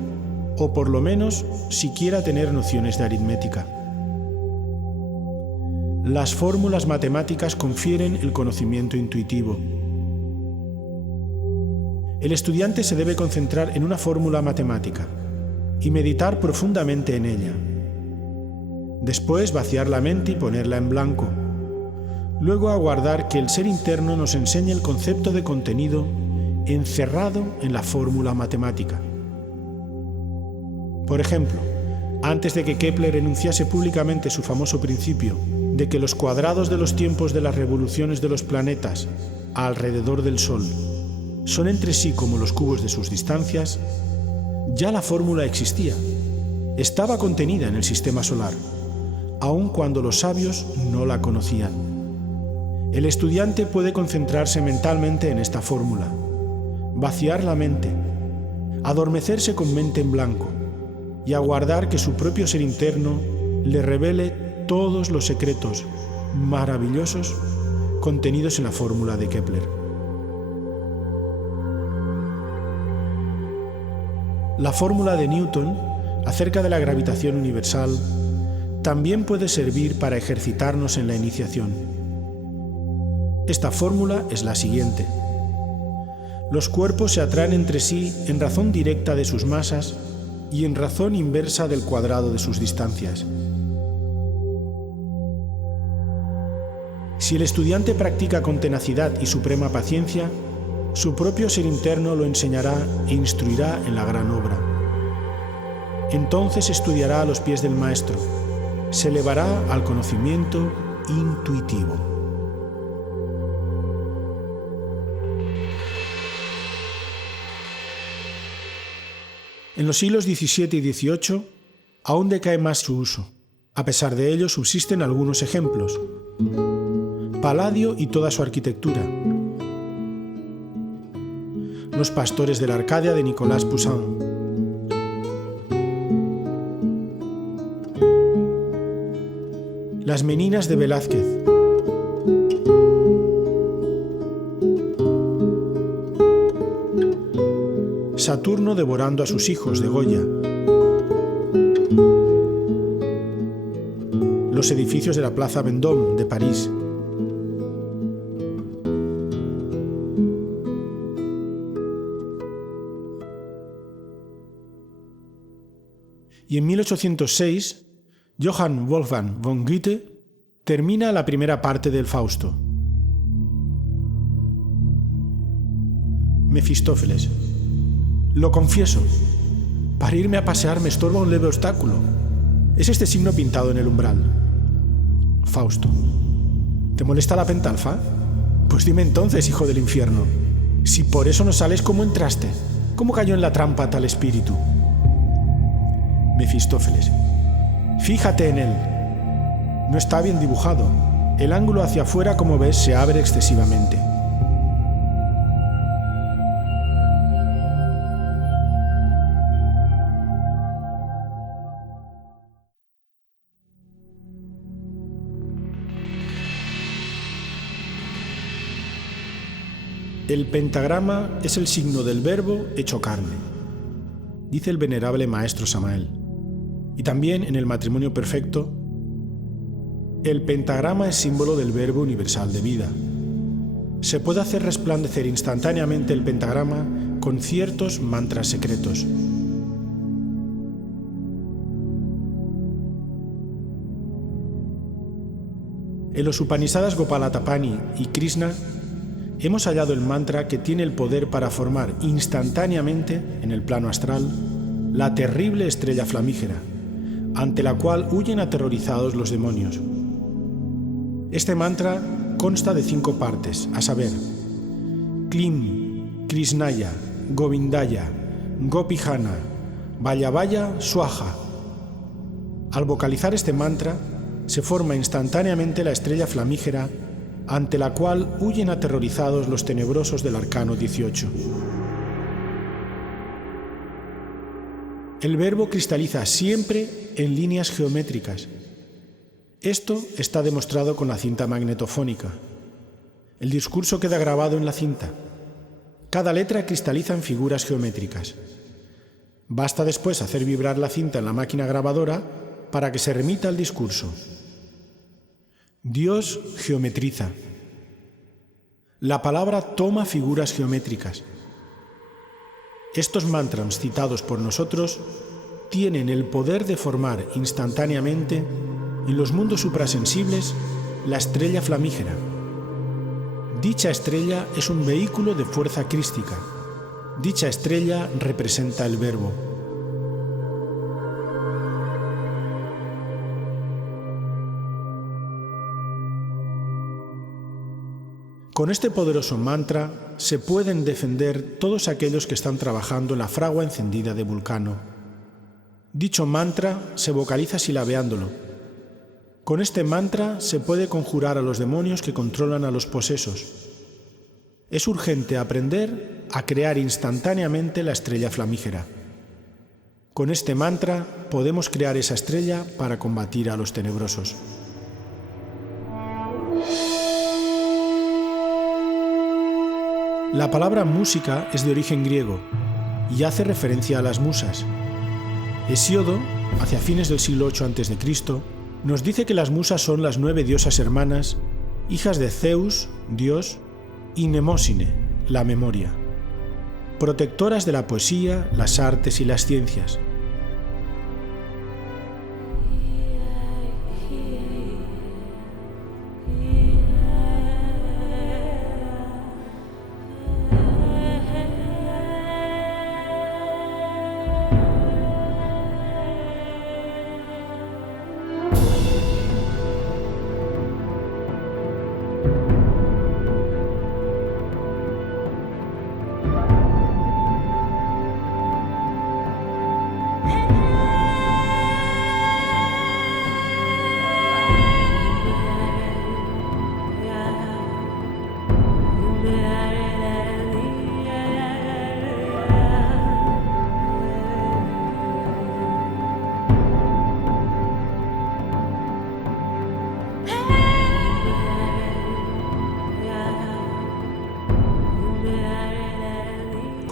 o por lo menos siquiera tener nociones de aritmética. Las fórmulas matemáticas confieren el conocimiento intuitivo. El estudiante se debe concentrar en una fórmula matemática y meditar profundamente en ella. Después vaciar la mente y ponerla en blanco. Luego aguardar que el ser interno nos enseñe el concepto de contenido encerrado en la fórmula matemática. Por ejemplo, antes de que Kepler enunciase públicamente su famoso principio de que los cuadrados de los tiempos de las revoluciones de los planetas alrededor del Sol son entre sí como los cubos de sus distancias, ya la fórmula existía, estaba contenida en el sistema solar, aun cuando los sabios no la conocían. El estudiante puede concentrarse mentalmente en esta fórmula, vaciar la mente, adormecerse con mente en blanco y aguardar que su propio ser interno le revele todos los secretos maravillosos contenidos en la fórmula de Kepler. La fórmula de Newton acerca de la gravitación universal también puede servir para ejercitarnos en la iniciación. Esta fórmula es la siguiente. Los cuerpos se atraen entre sí en razón directa de sus masas y en razón inversa del cuadrado de sus distancias. Si el estudiante practica con tenacidad y suprema paciencia, su propio ser interno lo enseñará e instruirá en la gran obra. Entonces estudiará a los pies del maestro, se elevará al conocimiento intuitivo. En los siglos XVII y XVIII aún decae más su uso. A pesar de ello subsisten algunos ejemplos. Palladio y toda su arquitectura. Los pastores de la Arcadia de Nicolas Poussin. Las Meninas de Velázquez. Saturno devorando a sus hijos de Goya. Los edificios de la Plaza Vendôme de París. Y en 1806, Johann Wolfgang von Goethe termina la primera parte del Fausto. Mefistófeles. Lo confieso, para irme a pasear me estorba un leve obstáculo. Es este signo pintado en el umbral. Fausto. ¿Te molesta la pentalfa? Pues dime entonces, hijo del infierno, si por eso no sales, ¿cómo entraste? ¿Cómo cayó en la trampa tal espíritu? Mefistófeles. Fíjate en él. No está bien dibujado. El ángulo hacia afuera, como ves, se abre excesivamente. El pentagrama es el signo del Verbo hecho carne, dice el venerable maestro Samael. Y también en el matrimonio perfecto, el pentagrama es símbolo del Verbo universal de vida. Se puede hacer resplandecer instantáneamente el pentagrama con ciertos mantras secretos. En los Upanishadas Gopalatapani y Krishna hemos hallado el mantra que tiene el poder para formar instantáneamente, en el plano astral, la terrible estrella flamígera, ante la cual huyen aterrorizados los demonios. Este mantra consta de 5 partes, a saber, Klim, Krishnaya, Govindaya, Gopihana, Vayavaya, Swaha. Al vocalizar este mantra, se forma instantáneamente la estrella flamígera ante la cual huyen aterrorizados los tenebrosos del arcano 18. El verbo cristaliza siempre en líneas geométricas. Esto está demostrado con la cinta magnetofónica. El discurso queda grabado en la cinta. Cada letra cristaliza en figuras geométricas. Basta después hacer vibrar la cinta en la máquina grabadora para que se remita el discurso. Dios geometriza. La palabra toma figuras geométricas. Estos mantras citados por nosotros tienen el poder de formar instantáneamente en los mundos suprasensibles la estrella flamígera. Dicha estrella es un vehículo de fuerza crística. Dicha estrella representa el Verbo. Con este poderoso mantra se pueden defender todos aquellos que están trabajando en la fragua encendida de Vulcano. Dicho mantra se vocaliza silabeándolo. Con este mantra se puede conjurar a los demonios que controlan a los posesos. Es urgente aprender a crear instantáneamente la estrella flamígera. Con este mantra podemos crear esa estrella para combatir a los tenebrosos. La palabra música es de origen griego y hace referencia a las musas. Hesíodo, hacia fines del siglo VIII a.C., nos dice que las musas son las 9 diosas hermanas, hijas de Zeus, Dios, y Mnemósine, la memoria, protectoras de la poesía, las artes y las ciencias.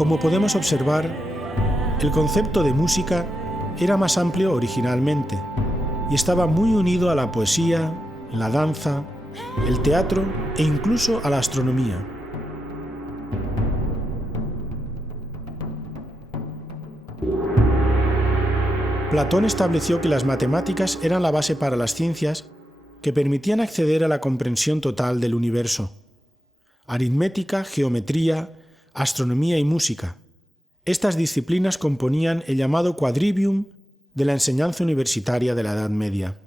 Como podemos observar, el concepto de música era más amplio originalmente y estaba muy unido a la poesía, la danza, el teatro e incluso a la astronomía. Platón estableció que las matemáticas eran la base para las ciencias que permitían acceder a la comprensión total del universo. Aritmética, geometría, astronomía y música. Estas disciplinas componían el llamado quadrivium de la enseñanza universitaria de la Edad Media.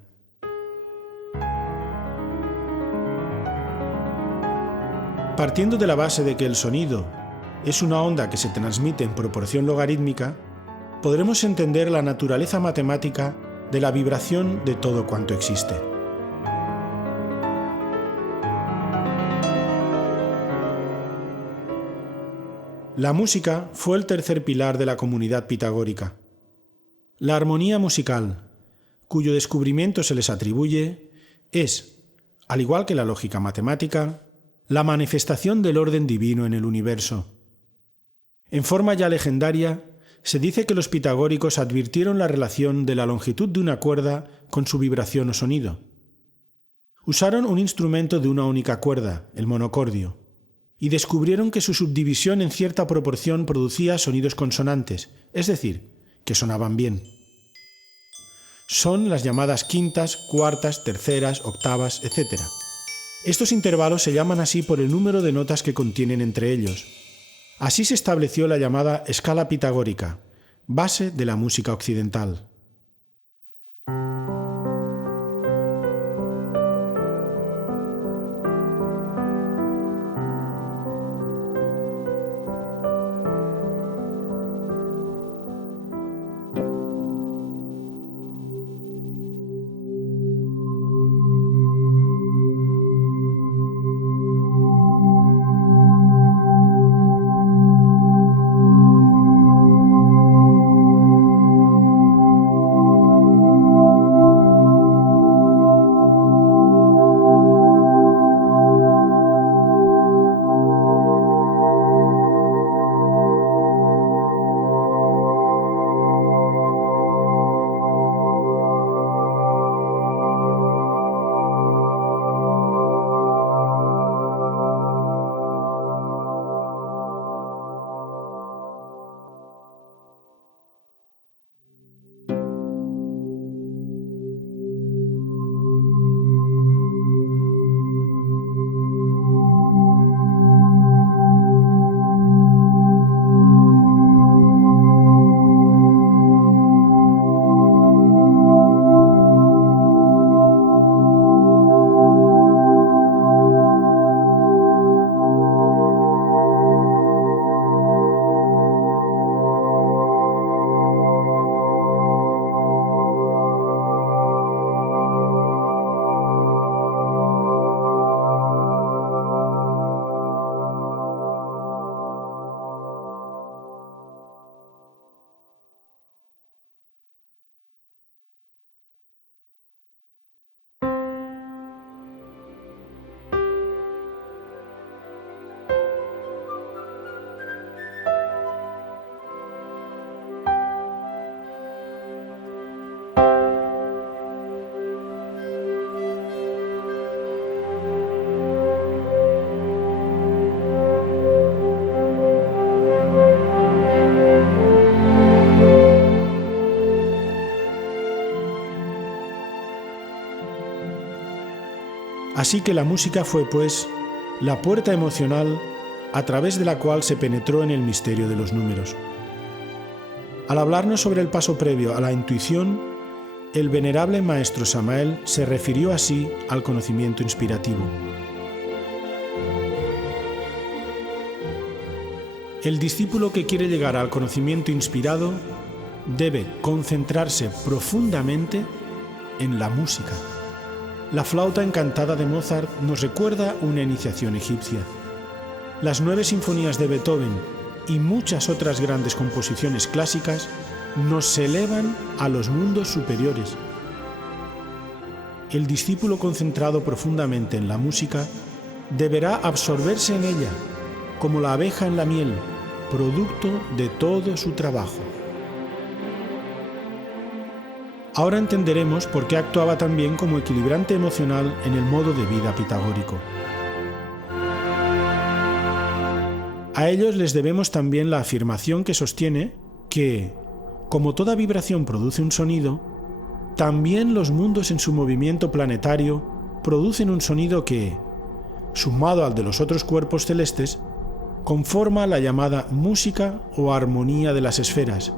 Partiendo de la base de que el sonido es una onda que se transmite en proporción logarítmica, podremos entender la naturaleza matemática de la vibración de todo cuanto existe. La música fue el tercer pilar de la comunidad pitagórica. La armonía musical, cuyo descubrimiento se les atribuye, es, al igual que la lógica matemática, la manifestación del orden divino en el universo. En forma ya legendaria, se dice que los pitagóricos advirtieron la relación de la longitud de una cuerda con su vibración o sonido. Usaron un instrumento de una única cuerda, el monocordio, y descubrieron que su subdivisión en cierta proporción producía sonidos consonantes, es decir, que sonaban bien. Son las llamadas quintas, cuartas, terceras, octavas, etc. Estos intervalos se llaman así por el número de notas que contienen entre ellos. Así se estableció la llamada escala pitagórica, base de la música occidental. Así que la música fue, pues, la puerta emocional a través de la cual se penetró en el misterio de los números. Al hablarnos sobre el paso previo a la intuición, el venerable maestro Samael se refirió así al conocimiento inspirativo. El discípulo que quiere llegar al conocimiento inspirado debe concentrarse profundamente en la música. La flauta encantada de Mozart nos recuerda una iniciación egipcia. Las 9 sinfonías de Beethoven y muchas otras grandes composiciones clásicas nos elevan a los mundos superiores. El discípulo concentrado profundamente en la música deberá absorberse en ella, como la abeja en la miel, producto de todo su trabajo. Ahora entenderemos por qué actuaba también como equilibrante emocional en el modo de vida pitagórico. A ellos les debemos también la afirmación que sostiene que, como toda vibración produce un sonido, también los mundos en su movimiento planetario producen un sonido que, sumado al de los otros cuerpos celestes, conforma la llamada música o armonía de las esferas,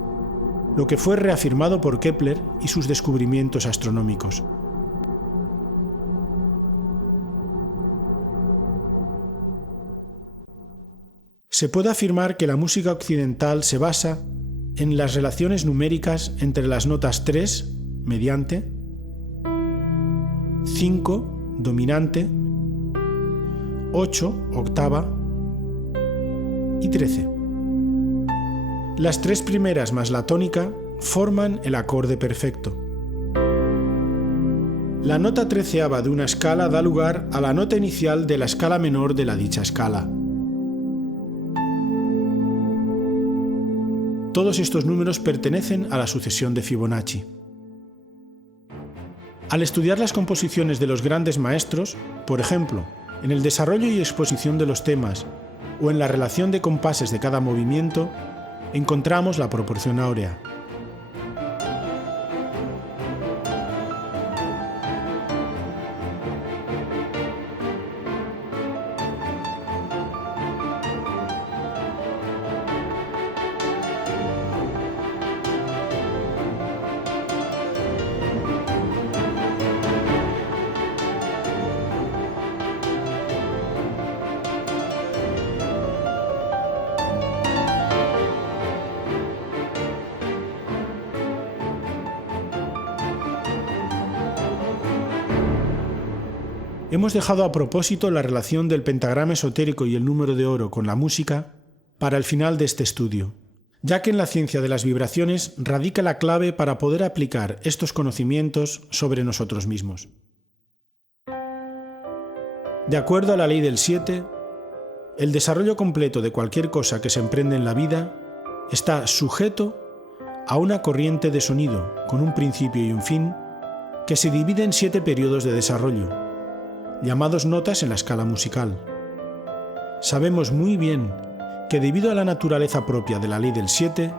lo que fue reafirmado por Kepler y sus descubrimientos astronómicos. Se puede afirmar que la música occidental se basa en las relaciones numéricas entre las notas 3, mediante, 5, dominante, 8, octava y 13. Las 3 primeras más la tónica forman el acorde perfecto. La nota 13ª de una escala da lugar a la nota inicial de la escala menor de la dicha escala. Todos estos números pertenecen a la sucesión de Fibonacci. Al estudiar las composiciones de los grandes maestros, por ejemplo, en el desarrollo y exposición de los temas o en la relación de compases de cada movimiento, encontramos la proporción áurea. Hemos dejado a propósito la relación del pentagrama esotérico y el número de oro con la música para el final de este estudio, ya que en la ciencia de las vibraciones radica la clave para poder aplicar estos conocimientos sobre nosotros mismos. De acuerdo a la ley del 7, el desarrollo completo de cualquier cosa que se emprende en la vida está sujeto a una corriente de sonido con un principio y un fin que se divide en 7 periodos de desarrollo, llamados notas en la escala musical. Sabemos muy bien que debido a la naturaleza propia de la ley del 7,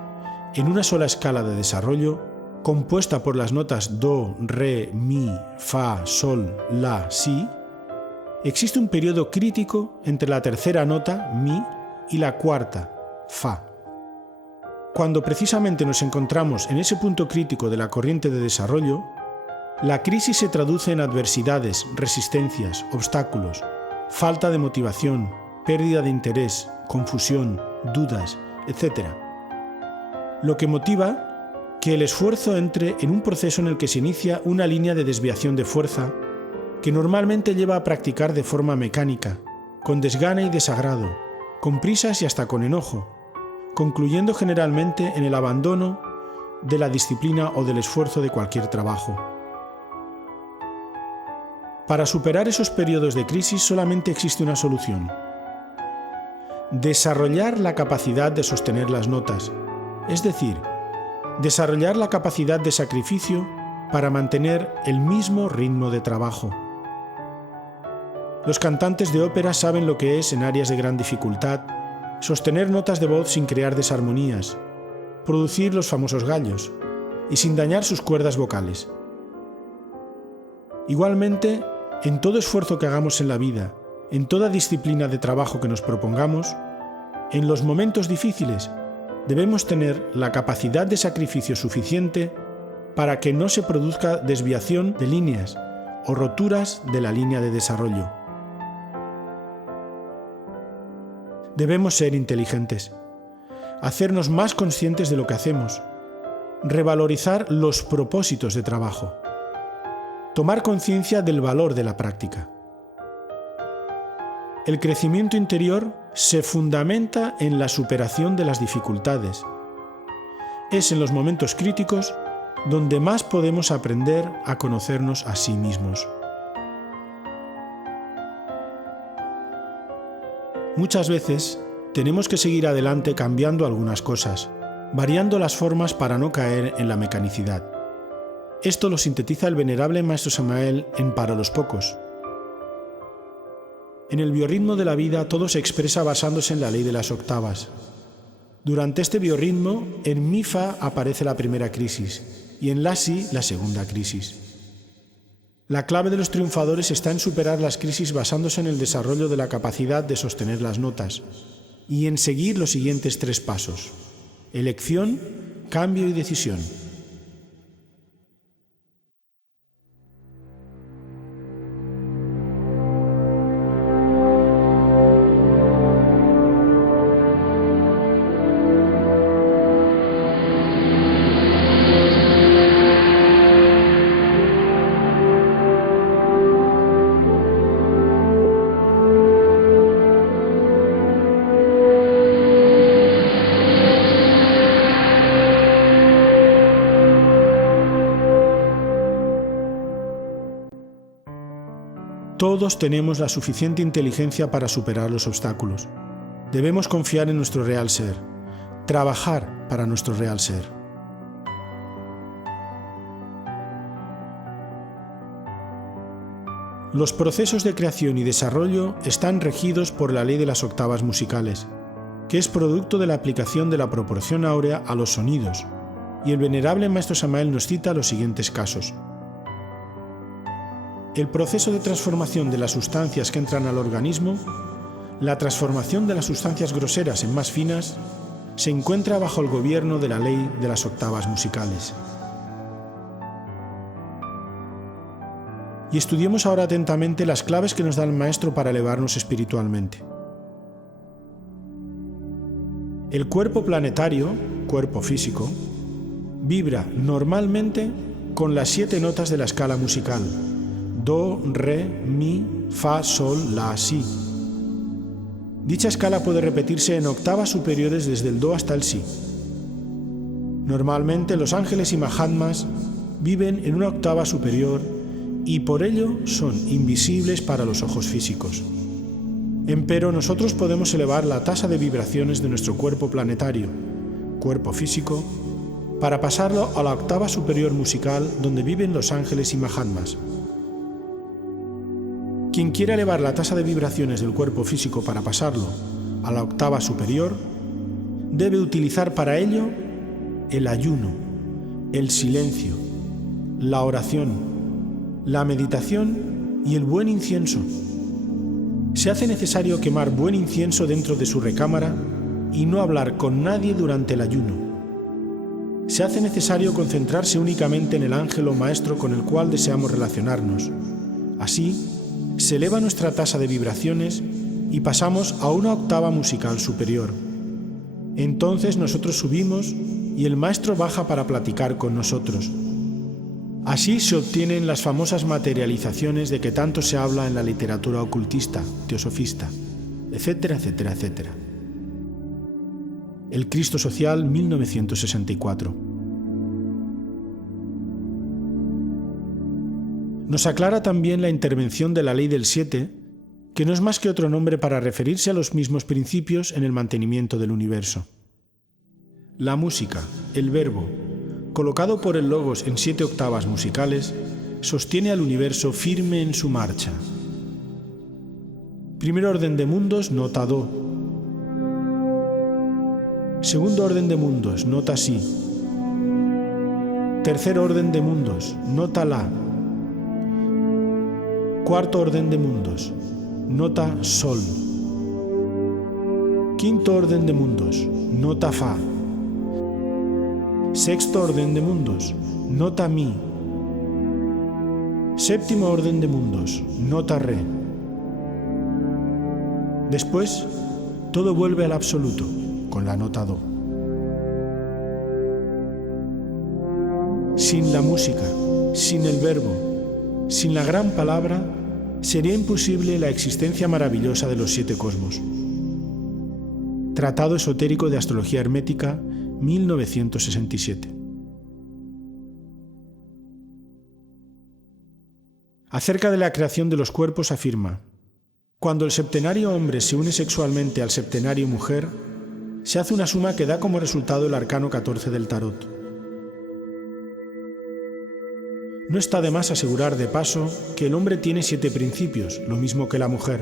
en una sola escala de desarrollo, compuesta por las notas do, re, mi, fa, sol, la, si, existe un periodo crítico entre la tercera nota, mi, y la cuarta, fa. Cuando precisamente nos encontramos en ese punto crítico de la corriente de desarrollo, la crisis se traduce en adversidades, resistencias, obstáculos, falta de motivación, pérdida de interés, confusión, dudas, etc. Lo que motiva que el esfuerzo entre en un proceso en el que se inicia una línea de desviación de fuerza que normalmente lleva a practicar de forma mecánica, con desgana y desagrado, con prisas y hasta con enojo, concluyendo generalmente en el abandono de la disciplina o del esfuerzo de cualquier trabajo. Para superar esos periodos de crisis solamente existe una solución: desarrollar la capacidad de sostener las notas, es decir, desarrollar la capacidad de sacrificio para mantener el mismo ritmo de trabajo. Los cantantes de ópera saben lo que es, en áreas de gran dificultad, sostener notas de voz sin crear desarmonías, producir los famosos gallos, y sin dañar sus cuerdas vocales. Igualmente, En todo esfuerzo que hagamos en la vida, en toda disciplina de trabajo que nos propongamos, en los momentos difíciles debemos tener la capacidad de sacrificio suficiente para que no se produzca desviación de líneas o roturas de la línea de desarrollo. Debemos ser inteligentes, hacernos más conscientes de lo que hacemos, revalorizar los propósitos de trabajo, tomar conciencia del valor de la práctica. El crecimiento interior se fundamenta en la superación de las dificultades. Es en los momentos críticos donde más podemos aprender a conocernos a sí mismos. Muchas veces tenemos que seguir adelante cambiando algunas cosas, variando las formas para no caer en la mecanicidad. Esto lo sintetiza el venerable Maestro Samael en Para los Pocos. En el biorritmo de la vida todo se expresa basándose en la ley de las octavas. Durante este biorritmo, en Mi Fa aparece la primera crisis y en La Si la segunda crisis. La clave de los triunfadores está en superar las crisis basándose en el desarrollo de la capacidad de sostener las notas y en seguir los siguientes 3 pasos: elección, cambio y decisión. Todos tenemos la suficiente inteligencia para superar los obstáculos. Debemos confiar en nuestro real ser, trabajar para nuestro real ser. Los procesos de creación y desarrollo están regidos por la ley de las octavas musicales, que es producto de la aplicación de la proporción áurea a los sonidos, y el venerable Maestro Samael nos cita los siguientes casos. El proceso de transformación de las sustancias que entran al organismo, la transformación de las sustancias groseras en más finas, se encuentra bajo el gobierno de la ley de las octavas musicales. Y estudiemos ahora atentamente las claves que nos da el Maestro para elevarnos espiritualmente. El cuerpo planetario, cuerpo físico, vibra normalmente con las 7 notas de la escala musical: Do, Re, Mi, Fa, Sol, La, Si. Dicha escala puede repetirse en octavas superiores desde el Do hasta el Si. Normalmente los ángeles y mahatmas viven en una octava superior y por ello son invisibles para los ojos físicos. Empero nosotros podemos elevar la tasa de vibraciones de nuestro cuerpo planetario, cuerpo físico, para pasarlo a la octava superior musical donde viven los ángeles y mahatmas. Quien quiera elevar la tasa de vibraciones del cuerpo físico para pasarlo a la octava superior, debe utilizar para ello el ayuno, el silencio, la oración, la meditación y el buen incienso. Se hace necesario quemar buen incienso dentro de su recámara y no hablar con nadie durante el ayuno. Se hace necesario concentrarse únicamente en el ángel o maestro con el cual deseamos relacionarnos. Así, se eleva nuestra tasa de vibraciones y pasamos a una octava musical superior. Entonces nosotros subimos y el maestro baja para platicar con nosotros. Así se obtienen las famosas materializaciones de que tanto se habla en la literatura ocultista, teosofista, etcétera, etcétera, etcétera. El Cristo Social, 1964. Nos aclara también la intervención de la ley del 7, que no es más que otro nombre para referirse a los mismos principios en el mantenimiento del universo. La música, el verbo, colocado por el Logos en 7 octavas musicales, sostiene al universo firme en su marcha. Primer orden de mundos, nota Do. Segundo orden de mundos, nota Si. Tercer orden de mundos, nota La. Cuarto orden de mundos, nota sol. Quinto orden de mundos, nota fa. Sexto orden de mundos, nota mi. Séptimo orden de mundos, nota re. Después, todo vuelve al absoluto, con la nota do. Sin la música, sin el verbo, sin la gran palabra, sería imposible la existencia maravillosa de los 7 cosmos. Tratado esotérico de Astrología Hermética, 1967. Acerca de la creación de los cuerpos afirma: cuando el septenario hombre se une sexualmente al septenario mujer, se hace una suma que da como resultado el arcano 14 del tarot. No está de más asegurar de paso que el hombre tiene 7 principios, lo mismo que la mujer.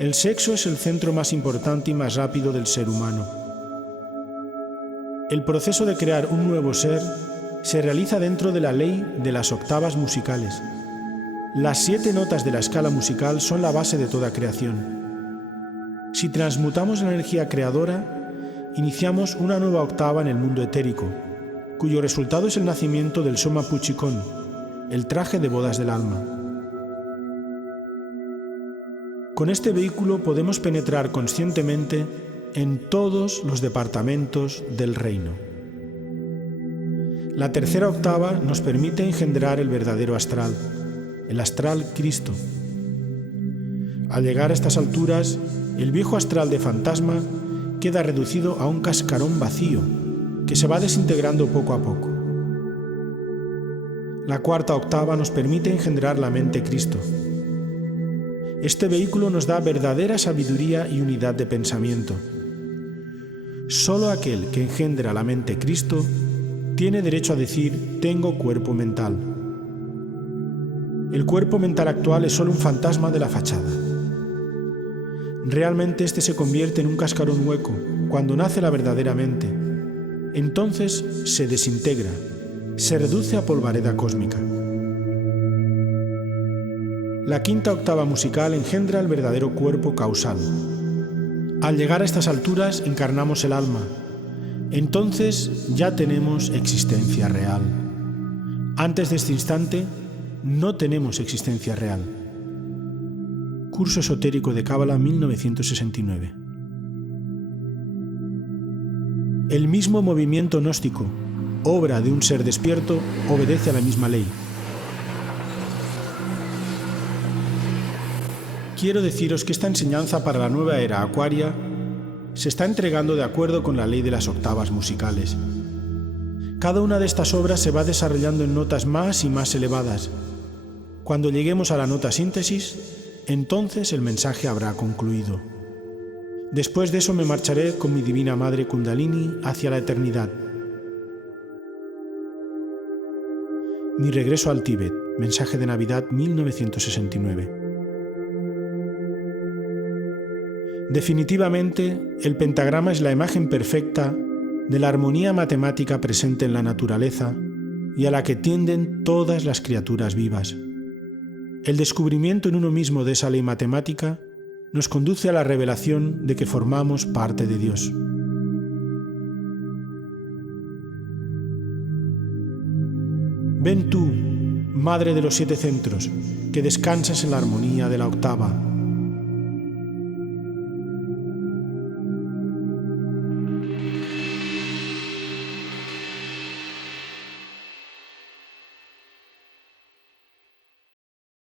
El sexo es el centro más importante y más rápido del ser humano. El proceso de crear un nuevo ser se realiza dentro de la ley de las octavas musicales. Las 7 notas de la escala musical son la base de toda creación. Si transmutamos la energía creadora, iniciamos una nueva octava en el mundo etérico, cuyo resultado es el nacimiento del Soma Puchikon, el traje de bodas del alma. Con este vehículo podemos penetrar conscientemente en todos los departamentos del reino. La tercera octava nos permite engendrar el verdadero astral, el astral Cristo. Al llegar a estas alturas, el viejo astral de fantasma queda reducido a un cascarón vacío que se va desintegrando poco a poco. La cuarta octava nos permite engendrar la mente Cristo. Este vehículo nos da verdadera sabiduría y unidad de pensamiento. Solo aquel que engendra la mente Cristo tiene derecho a decir: tengo cuerpo mental. El cuerpo mental actual es solo un fantasma de la fachada. Realmente este se convierte en un cascarón hueco cuando nace la verdadera mente. Entonces se desintegra, se reduce a polvareda cósmica. La quinta octava musical engendra el verdadero cuerpo causal. Al llegar a estas alturas encarnamos el alma. Entonces ya tenemos existencia real. Antes de este instante no tenemos existencia real. Curso esotérico de Cábala 1969. El mismo movimiento gnóstico, obra de un ser despierto, obedece a la misma ley. Quiero deciros que esta enseñanza para la nueva era acuaria se está entregando de acuerdo con la ley de las octavas musicales. Cada una de estas obras se va desarrollando en notas más y más elevadas. Cuando lleguemos a la nota síntesis, entonces el mensaje habrá concluido. Después de eso me marcharé con mi divina madre Kundalini hacia la eternidad. Mi regreso al Tíbet, mensaje de Navidad 1969. Definitivamente, el pentagrama es la imagen perfecta de la armonía matemática presente en la naturaleza y a la que tienden todas las criaturas vivas. El descubrimiento en uno mismo de esa ley matemática nos conduce a la revelación de que formamos parte de Dios. Ven tú, Madre de los 7 centros, que descansas en la armonía de la octava.